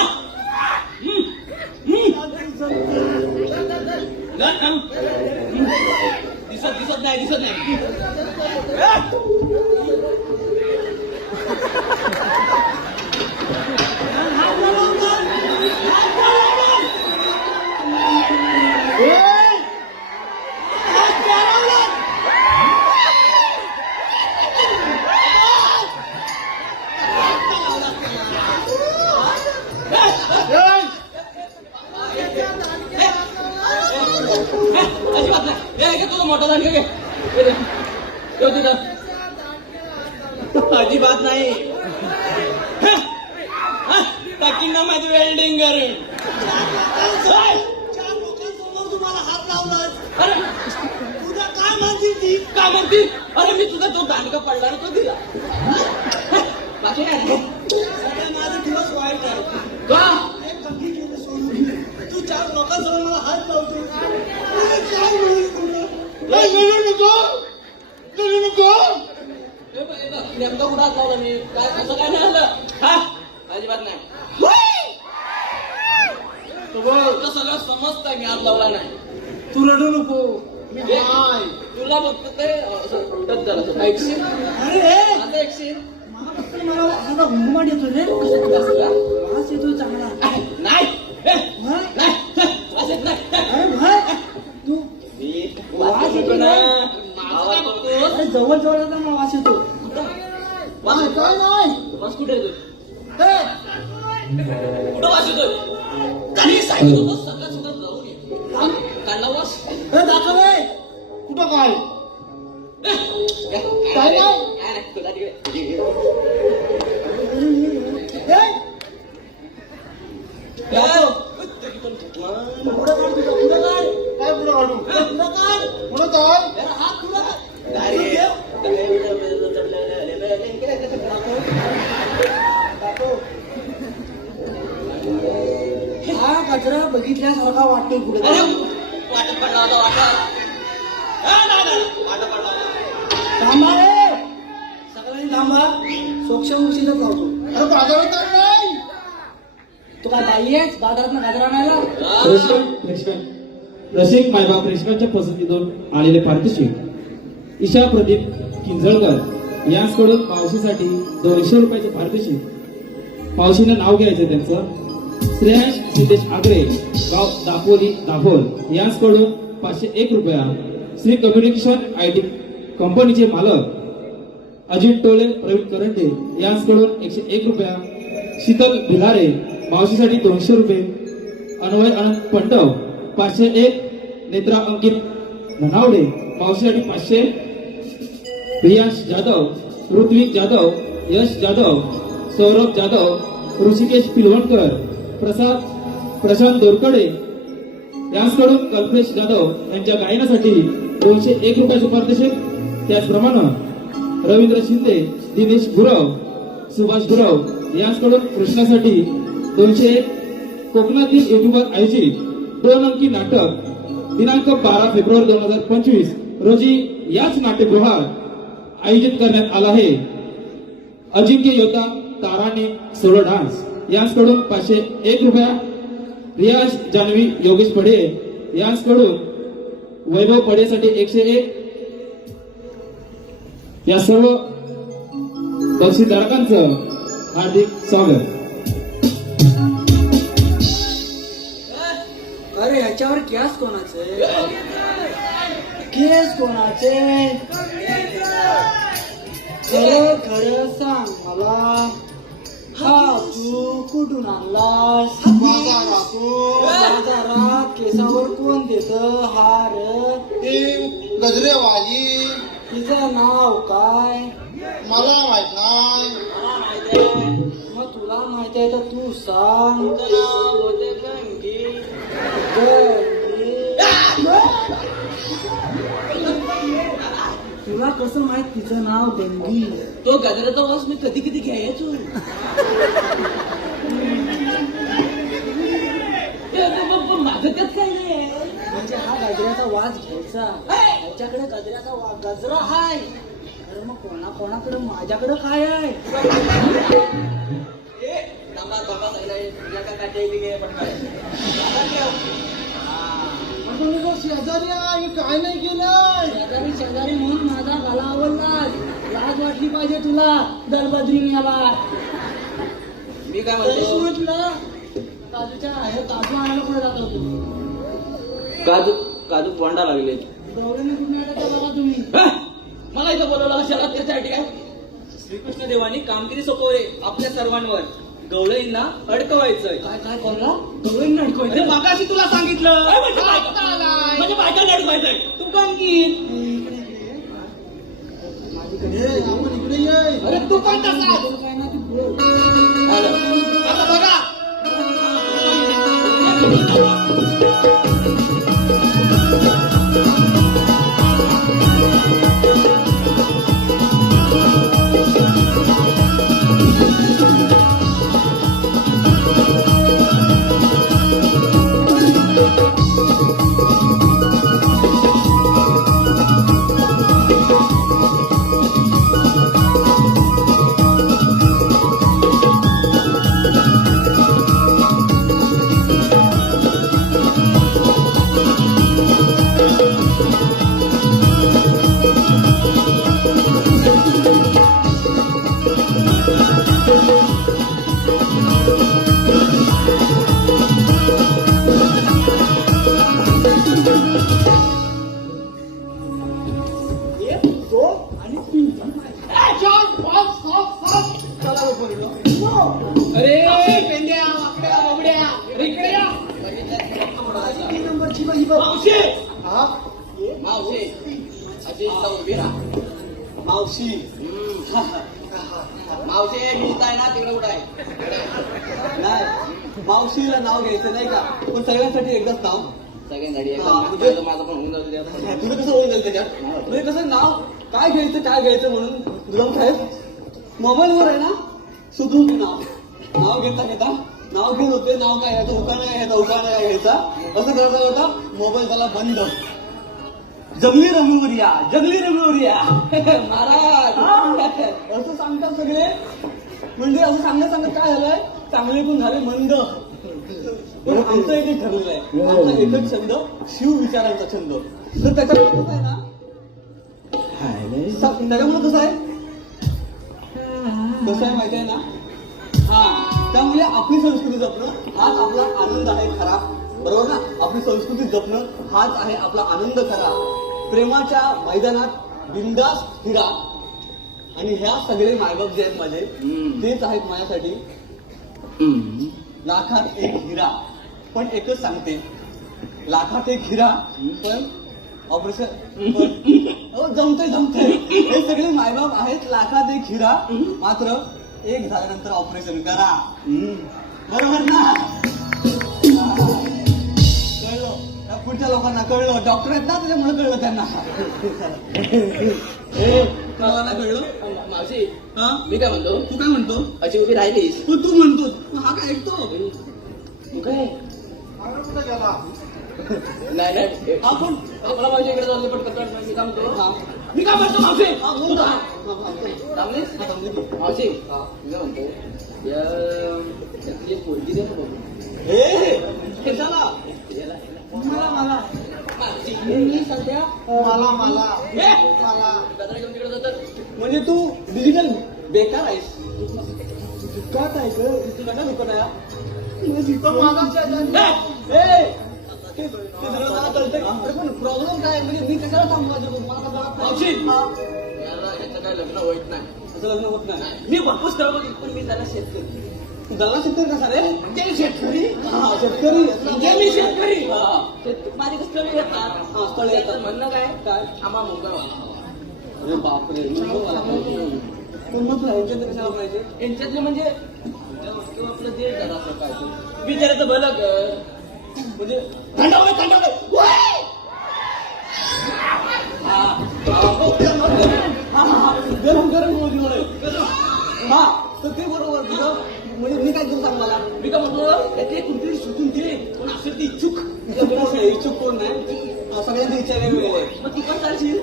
दिसत नाही अजिबात नाही हे तुझं मोठा झाली घे अजिबात नाही टाकीन ना माझी वेल्डिंग करून तुम्हाला हात लावला अरे तुझा काय म्हणतील ती काय म्हणतील अरे मी तुझा तो दांडका पडला ना तो दिला बाकी काय माझा दिवस वाईट आहे का एक धमकी केली सोडून तू 4 लोकांसमोर मला हात लावतो काय म्हणून नेमकं कुठं हात लावला मी काय असं काय नाही आलं हा अजिबात नाही तुला सगळं समजतंय मी हात लावला नाही तू रडू नको तुला फक्त ते टच झालं ऐकशील अरे आता ऐकशील कसला घुंगुमाट येतो रे कसला? वास येतो चांगला नाही भाय नाही वाजत नाही. अरे भाय तू वास येतो ना. आवाज बघतोस? अरे जवळ जवळ येतो मला वास येतो वास काय काय नाही वास कुठे येतोय? ए, कुठं वास येतोय? काही सांगितलं होतं सकाळ सकाळ जाऊन ये. काढला वास? ए, दाखव ए. कुठं काय काय नाही काय नाही, तुला तिकडे. ए, दाखव. पुढं काढ तुझं, पुढं काढ. काय पुढं काढू? पुढं काढ. पुढं काढ. अरे हात पुढं काढ. दाखव. हा कचरा बघितल्यासारखा वाटतोय पुढे अरे, वाटत पडला होता, वाटत. नाही, वाटत पडला होता. थांबा रे सगळ्यांनी थांबा सोक्षमोक्षीच लावतो अरे बाजारात नाही तू काय बाई आहेस बाजारात गाजर आणायला रसिक मायबाप रेशमाच्या पसंतीतून आलेले पारितोषिक ईशा प्रदीप किंजळकर यांकडून मावशीसाठी 200 रुपयाचे पारितोषिक. मावशीनं नाव घ्यायचं त्यांचं. श्रेयांश सिद्धेश आगरे गाव दापोली दाभोल यांकडून 501 रुपया. श्री कम्युनिकेशन IT कंपनीचे मालक अजित टोले प्रवीण करंटे यांकडून 101 रुपया. शीतल भिलारे मावशीसाठी 200 रुपये. अन्वय अनंत पंडव 501. नेत्रा अंकित धनावडे मावशीसाठी 500. प्रियांश जाधव ऋत्विक जाधव यश जाधव सौरभ जाधव ऋषिकेश पिलवणकर प्रशांत दोरकडे यांकडून कल्पेश जाधव यांच्या गायनासाठी 201 रुपयाचे पारितोषिक. त्याचप्रमाणे रवींद्र शिंदे दिनेश गुरव सुभाष गुरव यांकडून कृष्णासाठी 201. कोकणातील युट्यूबर आयोजित 2 अंकी नाटक दिनांक 12 फेब्रुवारी 2025 रोजी याच नाट्यगृहात आयोजित करण्यात आला आहे. अजिंक्य योद्धा ताराने सोलो डान्स यांकडून 501 रुपया. रियाज जान्हवी योगेश पडे यांकडून वैभव पडेसाठी 101. या सर्व बक्षीसधारकांचं हार्दिक स्वागत. अरे ह्याच्यावर केस कोणाचे केस कोणाचे खरं खरं सांग मला हा तू कुठून आणलास बाजारात केसावर कोण देत हार गजरेवाली तिचं नाव काय मला माहित नाही मग तुला माहिती आहे तर तू सांग तुला कसं माहित तिचं नाव डेंगी तो गजराचा वास मी कधी कधी घ्यायचो. माझं त्यात काय नाही. म्हणजे हा गजऱ्याचा वास घ्यायचा ह्याच्याकडे गजऱ्याचा गजरा हाय अरे मग कोणाकडे माझ्याकडे काय आहे शेजारी आहे काय नाही केलं शेजारी शेजारी म्हणून माझा गला आवडला लाज वाटली पाहिजे तुला दलबद्रीने याला मी काय म्हणतो म्हटलं काजूच्या काजू आणायला कुठे जातो तू काजू काजू बोंडा लागले. गवळ्याने कुठे आला बघा तुम्ही मला इथं बोलवलं कशाला त्याच्यासाठी काय. श्रीकृष्ण देवानी कामगिरी सोपवले आपल्या सर्वांवर. गवळींना अडकवायचंय. काय काय कोणला गवळ्यांना अडकवायचं अरे मागाशी तुला सांगितलं म्हणजे बायका अडकवायचंय. तू कामगीर आपण इकडे ये अरे तू पण तसा काय ना तू पुढे आता बघा बोललो अरे पेंड्या वाकड्या बाबड्या अरे इकडे या तीन नंबरची बाई बघ. मावशी हा? मावशी अशी उभी राहा मावशी मावशी मिळताय ना तिकडे उडाय नाही मावशीला नाव घ्यायचं नाही का पण सगळ्यांसाठी एकदाच नाव सगळ्यांसाठी माझं पण होऊन जाऊ तुझं कसं होऊन जाईल त्याच्यात म्हणजे कसं नाव काय घ्यायचं म्हणून गुलाम साहेब मोबाईलवर आहे ना शोधून नाव घेता नाव घेत होते नाव काय घ्यायचं उखाणा घ्यायचा असं करता होता मोबाईल त्याला बंद जंगली रमेवर या महाराज असं सांगतात सगळे म्हणजे असं सांगत काय झालंय चांगले पण झाले मंद पण आमचं एक ठरलेलं आहे आमचा एकच छंद शिव विचारांचा छंद तर त्याच्यामुळे कसं आहे ना त्याच्यामुळे कसं आहे माहिती आहे ना हा त्यामुळे आपली संस्कृती जपणं हाच आपला आनंद आहे खरा बरोबर ना आपली संस्कृती जपणं हाच आहे आपला आनंद खरा प्रेमाच्या मैदानात बिंदास हिरा आणि ह्या सगळे मायबाप जे आहेत माझे तेच आहेत माझ्यासाठी लाखात एक हिरा पण एकच सांगते लाखात एक हिरा पण ऑपरेशन जमते हे सगळे मायबाप आहेत लाखात एक हिरा मात्र एक झाल्यानंतर ऑपरेशन करा बरोबर ना कळलं त्या पुढच्या लोकांना कळलं डॉक्टर आहेत ना त्याच्यामुळे कळलं त्यांना मला कळलं मावशी हा मी काय म्हणतो तू काय म्हणतो अशी उभी राहिलीस तू म्हणतो हा काय ऐकतो तू काय कुठे गेला नाही आपण मला माझ्या इकडे जाऊन पटकन मी काय म्हणतो हा मी काय म्हणतो मावशी हा बोल ना. थांबलीस मावशी मी काय म्हणतो या त्यातली एक पोरगी दे ना बघू. हे कशाला मला मावशी, मी सध्या मला गजरा घेऊन तिकडे जातात म्हणजे तू डिजिटल बेकार आहेस दुकान आहे ग तू कशा दुकान आहे तिथं मागाच्या ते सगळं मला कळतंय अरे पण प्रॉब्लेम काय आहे? म्हणजे मी कशाला सांगू माझ्या मला का जरा मावशी. हा. याला ह्याचं काय लग्न होत नाही असं लग्न होत नाही मी भरपूर स्थळ बघितलं पण मी त्याला शेतकरी तू दल्ला शेतकरी कसा रे म्हणजे मी शेतकरी हा शेतकरी म्हणजे मी शेतकरी हा. माझी स्थळ येतात हा, स्थळं येतात. म्हणणं काय काय आम्हा मुंबई अरे बापरे पण मग तुला ह्यांच्यात कशाला पाहिजे यांच्यातले म्हणजे आपलं देश झाला असं काय ते. विचारायचं भलं कर म्हणजे थंडावलं गरम गरम मोदी हा तर ते बरोबर तुझं म्हणजे मी काय करू सांग मला मी काय म्हणतो ते कुठेतरी सुटून दे पण असेल ते इच्छुक इच्छुक कोण नाही सगळ्यांची इच्छा वेगवेगळी आहे मग ती पण चालशील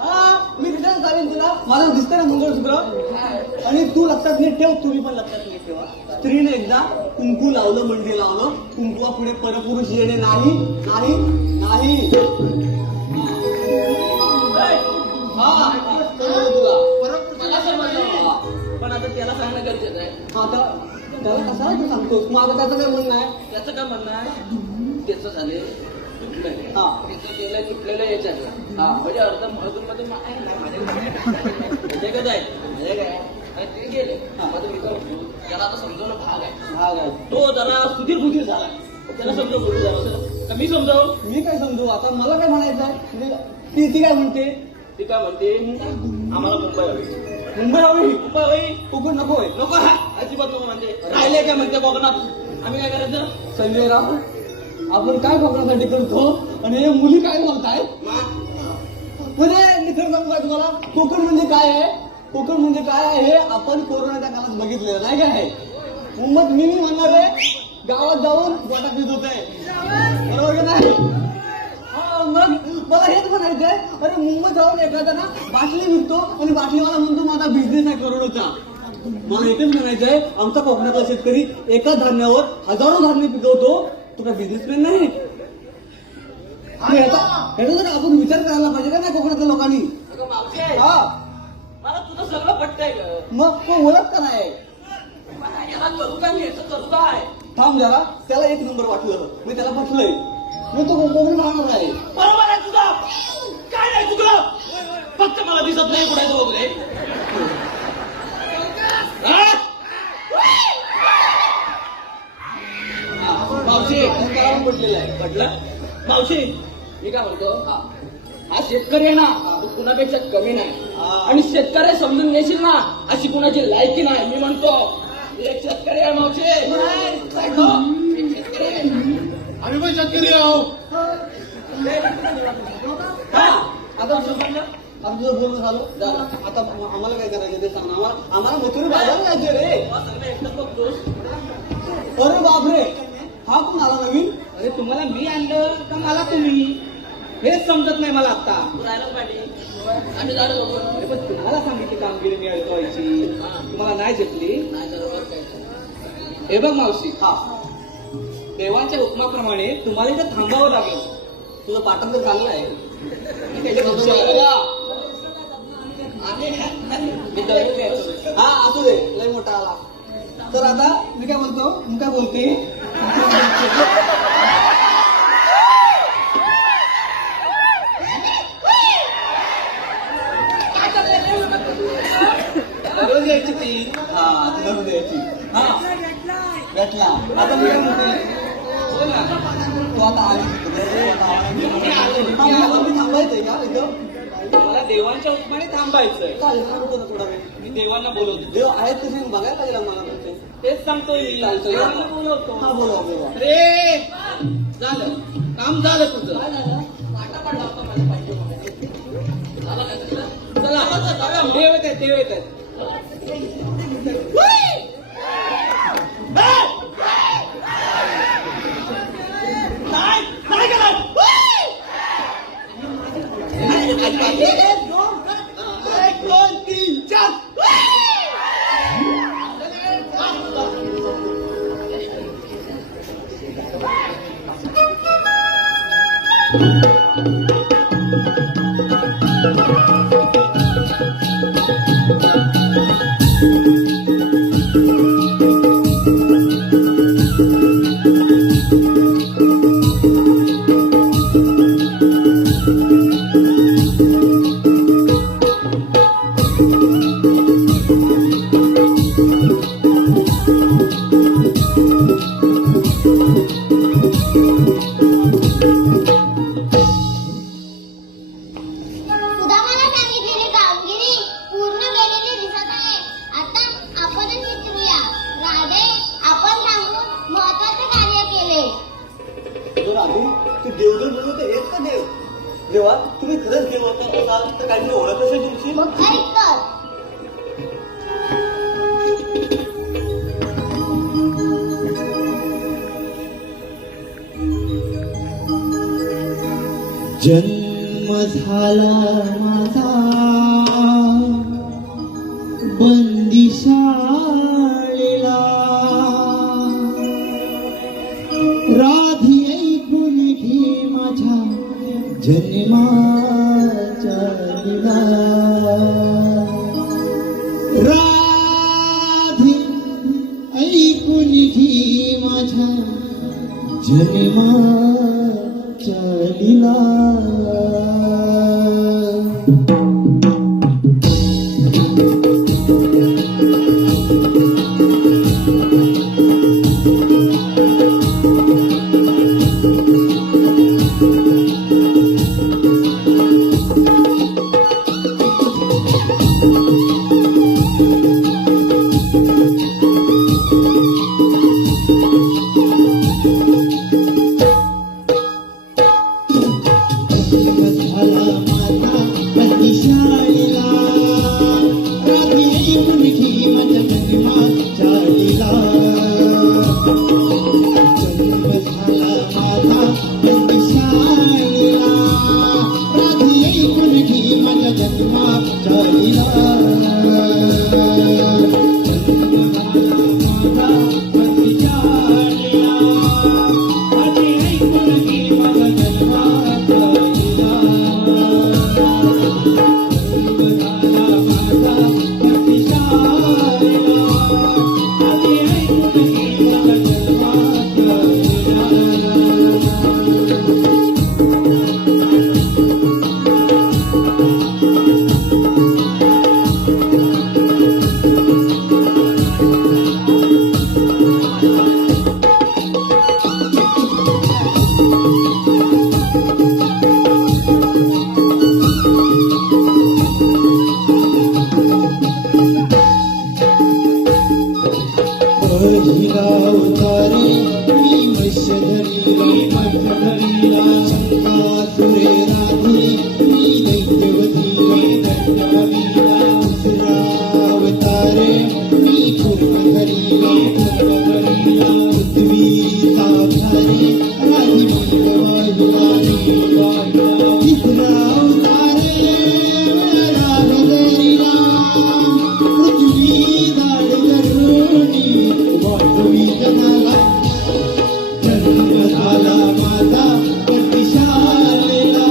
हा मी विचार चालेल तुला मला दिसतंय ना मंगळसूत्र आणि तू लक्षात नीट ठेव तुम्ही पण लक्षात नीट ठेवा स्त्रीने एकदा कुंकू लावलं म्हणजे लावलं कुंकुवा पुढे परपुरुष येणे नाही नाही नाही हा तुला मला समजलं. पण आता त्याला सांगणं गरजेचं आहे हा त्याला कशाला तू सांगतोस मग आता त्याचं काय म्हणणं आहे त्याचं काय म्हणणं आहे त्याचं झाले तुटलंय हा त्याचं गेलंय तुटलेलं याच्यातलं हा म्हणजे अर्ध मधून मध्ये म्हणजे कसं आहे म्हणजे काय आणि ते गेले माझं मित्र त्याला आता समजवणं भाग आहे भाग आहे तो जरा सुधीर बुधीर झाला त्याला समजव बोलू जरा मी समजाव मी काय समजू आता मला काय म्हणायचं आहे म्हणजे ती काय म्हणते ती काय म्हणते आम्हाला मुंबई हवी मुंबई हवी मुंबई हवी कोकण नकोय नको हा अजिबात नको म्हणते राहिले काय म्हणते कोकणात आम्ही काय करायचं संजय राव आपण काय कोकणासाठी करतो आणि हे मुली काय बोलताय म्हणजे मी खरं सांगू काय तुम्हाला कोकण म्हणजे काय आहे कोकण म्हणजे काय आहे हे आपण कोरोनाच्या काळात बघितलेलं नाही काय मुंबईत मी म्हणणार आहे गावात जाऊन गोटा पित होत आहे बरोबर की नाही हा, मग मला हेच म्हणायचंय अरे मुंबईत जाऊन एखादा ना बाटली विकतो आणि बाटलीवाला म्हणतो माझा बिझनेस आहे करोडोचा मला एकच म्हणायचंय आमचा कोकणातला शेतकरी एका धान्यावर हजारो धान्य पिकवतो तो काय बिझनेसमॅन नाही ह्याचा जर आपण विचार करायला पाहिजे का नाही कोकणातल्या लोकांनी अगं मावशी आहे. हा मला तुझं सगळं पटतंय ग मग तो ओळख का नाही मला याला करू का मी याचं करू काय थांब जरा त्याला एक नंबर वाटलं मी त्याला पटलंय मी तो कोकण राहणार आहे बरोबर आहे तुझा काय नाही चुकलं फक्त मला दिसत नाही कुठे वगैरे म्हटलं मावशी मी काय म्हणतो हा शेतकरी आहे ना तो कुणापेक्षा कमी नाही आणि शेतकरी समजून घेशील ना अशी कुणाची लायकी नाही मी म्हणतो एक शेतकरी आहे मावशी एक शेतकरी आहे. आम्ही पण शेतकरी आहो. हा आता तुझं बोलणं झालं आता आम्हाला काय करायचं ते सांग आम्हाला मथुरी बाजार जायचं रे. अरे बापरे हा कोण आला नवीन. अरे तुम्हाला मी आणलं का मला तुम्ही हेच समजत नाही मला आता अरे पण तुम्हाला सांगितली कामगिरी मी अडकवायची तुम्हाला नाही झेपली. हे बघ मावशी हा देवांच्या हुकमाप्रमाणे तुम्हाला इथे थांबावं लागेल. तुझं पाठण तर चांगलं आहे. हा असू दे लय मोठा आला. तर आता मी काय बोलतो मी काय बोलते रोज यायची ती. हा तुला रोज यायची. हा भेटला. आता मी काय म्हणते तू आता आली थांबायचंय का इथं. मला देवांच्या हुकमाने थांबायचंय. चालेल थांबतो ना थोडा वेळ. मी देवांना बोलवतो. देव आहेत तसे बघायला पाहिजे मला तुमचे. तेच सांगतोय मी. चालतंय. देवांना बोलवतो. हा बोला बोला. अरे झालं काम झालं तुझं. चला देव येत आहेत देव येत आहेत. सुदामाला सांगितलेली कामगिरी पूर्ण केलेली दिसत आहे. आता आपणच विचारूया. राधे आपण थांबून महत्वाचे कार्य केले. तर आधी तू देव जर म्हणून तर हेच का देव. जेव्हा तुम्ही खरंच देव असाल तर काहीतरी ओळख असेल तुमची. मग ऐक तर. जन्म झाला माझा बंदिशाळेला राधी ऐकून घे माझ्या जन्माच्या लीला राधी ऐकून घे माझ्या जन्माच्या लीला झाला माझा बंदिशाळेला राधी ऐकून घे माझ्या जन्माच्या लीला जन्म झाला माझा बंदिशाळेला राधी ऐकून घे माझ्या जन्माच्या लीला जन्म झाला माझा बंदिशाळेला राधी ऐकून घे माझ्या जन्माच्या लीला जन्म झाला माझा बंदिशाळेला पहिला उतारे मी मत्स्य धरीला शंकासुरे राधुरी मी दैत्यवतीला दुसरा अवतारे मी कुर्म धरीला पृथ्वीचा धारी राधी वाहिला तिसरा अवतारे राग धरीला पृथ्वी दाड करुणी वाटवी जनाला जन्म झाला माझा अतिशालेला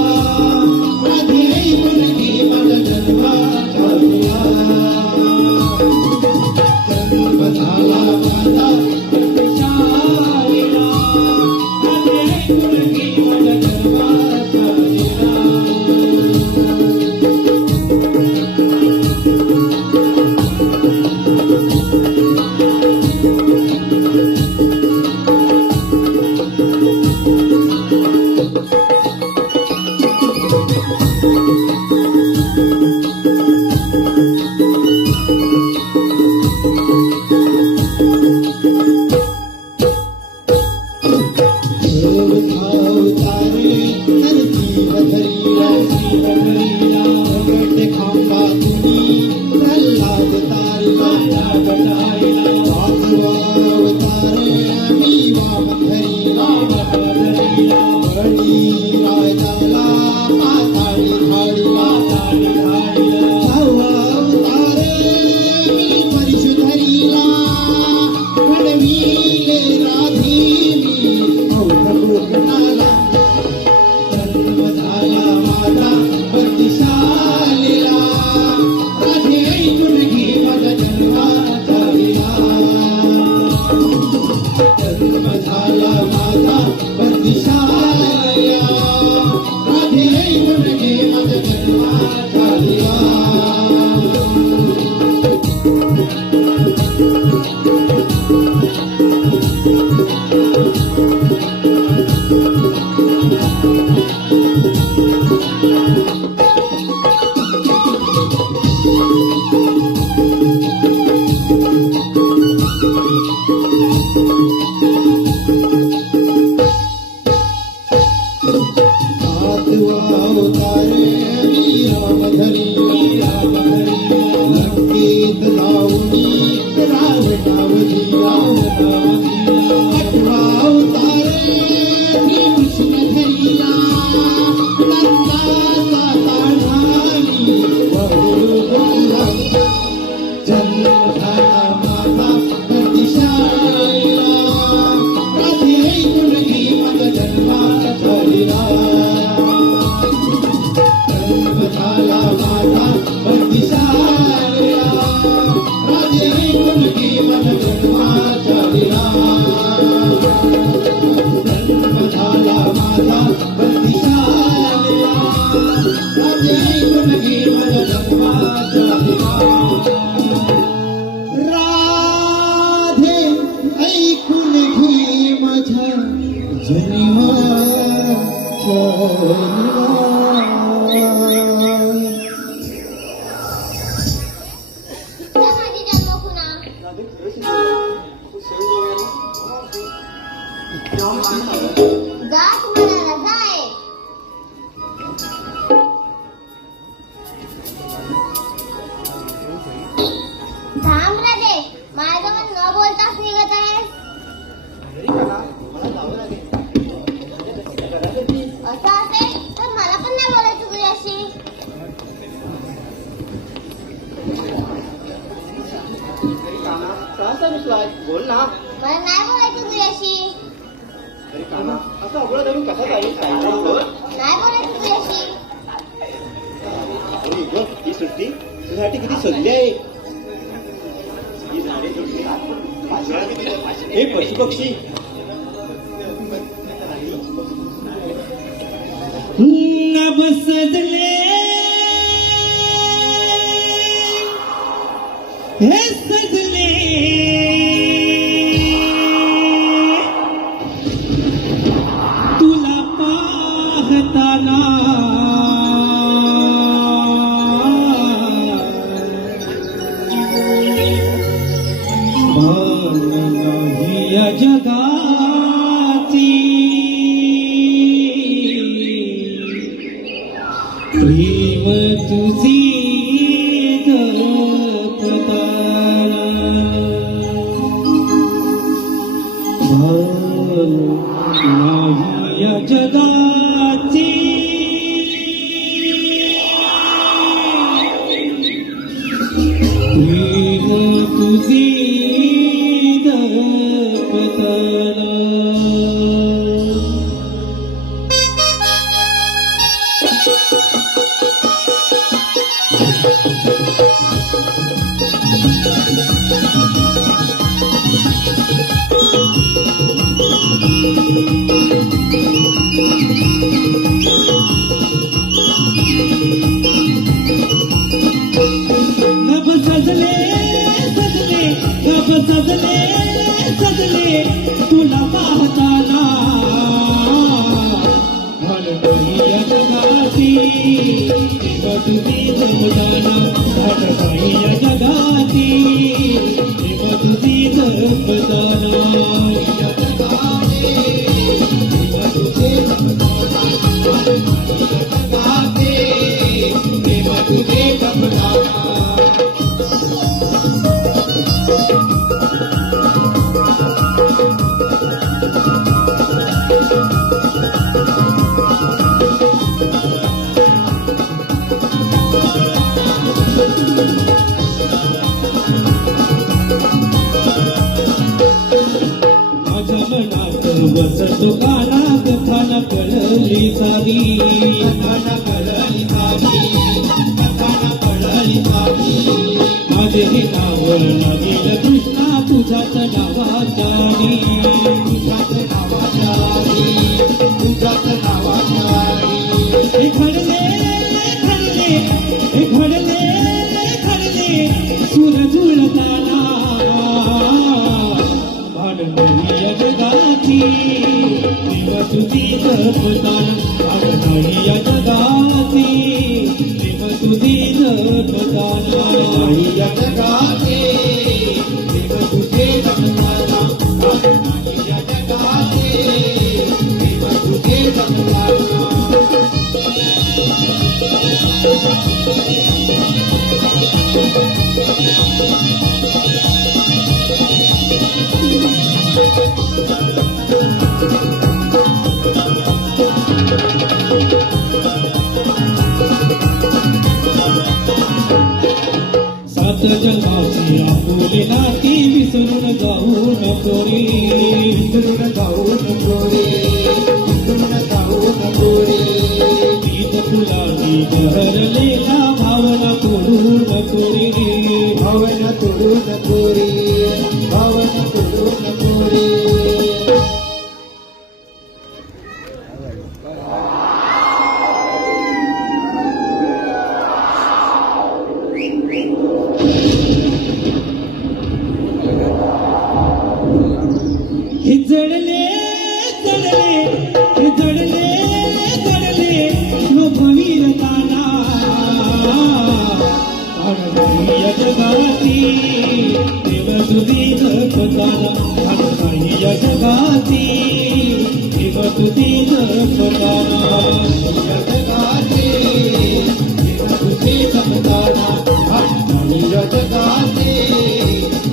आधी ऐकून घे माझा जन्माचा जन्म झाला माझा अतिशालेला आधी ऐकून घे माझा जन्माचा राधे ऐकून घे माझ्या माझी जन्मखुणा जा तुम्हाला रजा आहे. थांब राधे, माझ्याजवळ न बोलताच निघत आहेस. असं असेल तर मला पण नाही बोलायचं तुझ्याशी. बोल ना. मला नाही बोलायचं तुझ्याशी. असं अवघड धरून कसा जाईल काय बोल. नाही बोलायचं तुझ्याशी. ही सुट्टी तुझ्यासाठी किती सल्ली आहे. ही झाडे सुटली हे पशुपक्षी नभ सजले हे सजले तुला पाहताना भान जगाची प्रेम तुझी जपताना भान नाही या जगाची प्रेम तुझी जपताना गप सजले सजले गप सजले सजले तुला पाहताना भान नाही या जगाची प्रेम तुझी जपताना भान नाही या जगाची प्रेम तुझी जपताना या जगाची प्रेम तुझी जपताना भान नाही या जगाची प्रेम तुझी जपताना माझ्या मनात बसतो गाणा कथाना कळली सारी कथाना कळली सारी कथाना कळली सारी माझे हे नाव लागेल कृष्णा तुझ्याच नावाचारी तुझ्याच नावाचारी तुझ्याच नावाचारी हे घडले घडले हे घडले घडले सुर जुळताना भान नाही या जगाची प्रेम तुझी जपताना भान नाही या जगाची प्रेम तुझी जपताना नाही या जगाची प्रेम तुझी जपताना भान नाही या जगाची प्रेम तुझी जपताना सात जन्माची आपुली नाती विसरून जाऊ नको रे विसरून जाऊ नको रे विसरून जाऊ नको रे गीत फुलांनी बहरलेला भावना तोडू नको रे भावना तोडू नको रे भावना तोडू नको रे हे जडले जडले हे जडले जडले लोकवीरताना भान नाही या जगाची प्रेम तुझी जपताना भान नाही या जगाची प्रेम तुझी जपताना या जगाची प्रेम तुझी जपताना भान नाही या जगाची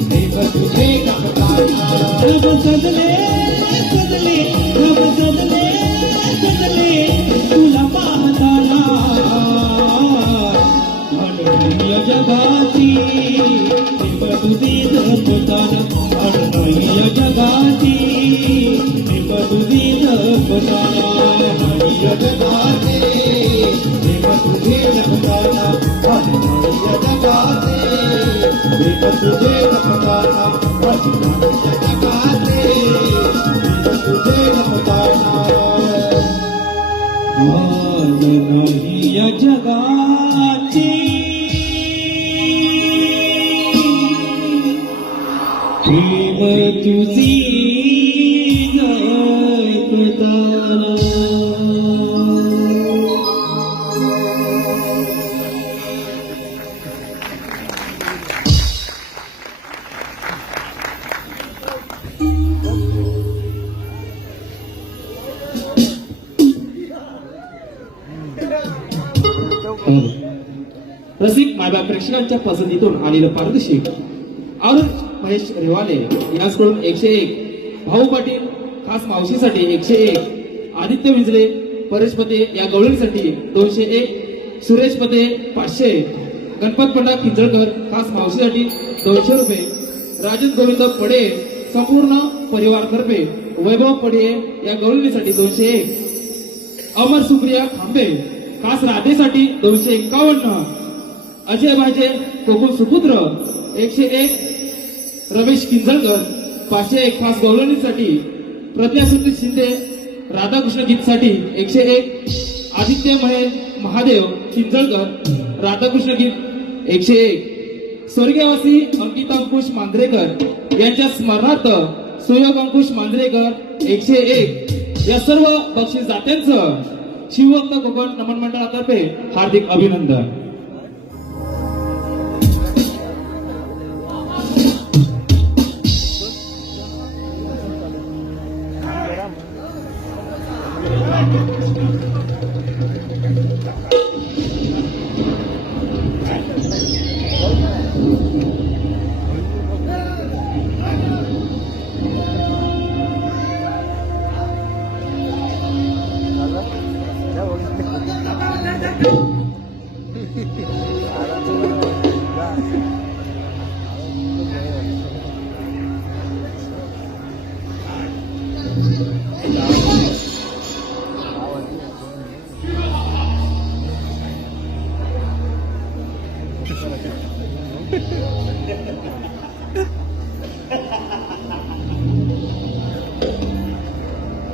प्रेम तुझी जपताना रब सजले सजले रब सजले सजले तुला पाहताना भान नाही या जगाची प्रेम तुझी जपताना भान नाही या जगाची प्रेम तुझी जपताना नाही या जगाची प्रेम तुझी जपताना भान नाही या जगाची प्रेम तुझी जपताना भान नाही या जगाची प्रेम तुझी जपताना भान नाही या जगाची प्रेम तुझी जपताना स्वागत. रसिक मायबाप प्रेक्षकांच्या पसंतीतून आलेलं पारितोषिक अरुण महेश रेवाले यांच्याकडून 101, भाऊ पाटील खास मावशीसाठी 101, आदित्य विजले परेश पते या गवळणीसाठी 201, सुरेश पते 500, गणपत पंडा किंजळकर खास मावशीसाठी 200 रुपये, राजेश गोविंद पडे संपूर्ण परिवार तर्फे वैभव पडे या गवळणीसाठी 201, अमर सुप्रिया खांबे खास राधेसाठी 251, अजय भाजे कोकुल सुपुत्र 101, रमेश किंजळकर 501 खास गवळणीसाठी, प्रज्ञा सुनील शिंदे राधाकृष्ण गीतसाठी 101, आदित्य महादेव किंजळकर राधाकृष्ण गीत 101, स्वर्गवासी अंकिता अंकुश मांजरेकर यांच्या स्मरणार्थ सुयोग अंकुश मांजरेकर 101 या सर्व बक्षीस दात्यांचं शिवभक्त कोकण नमन मंडळातर्फे हार्दिक अभिनंदन.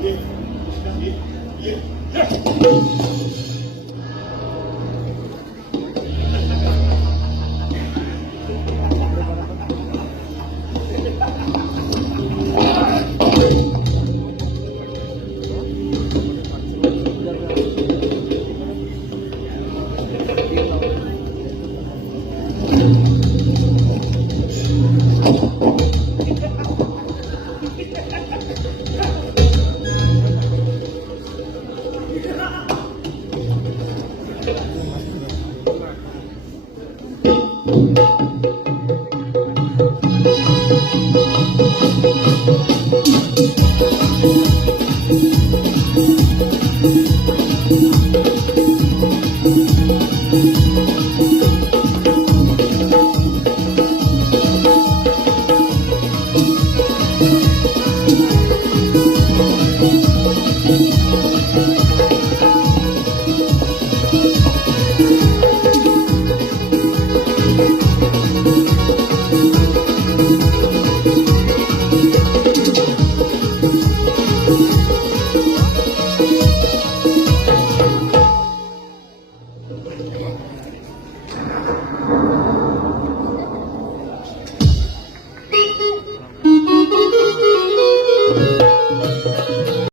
ये, ये, ये.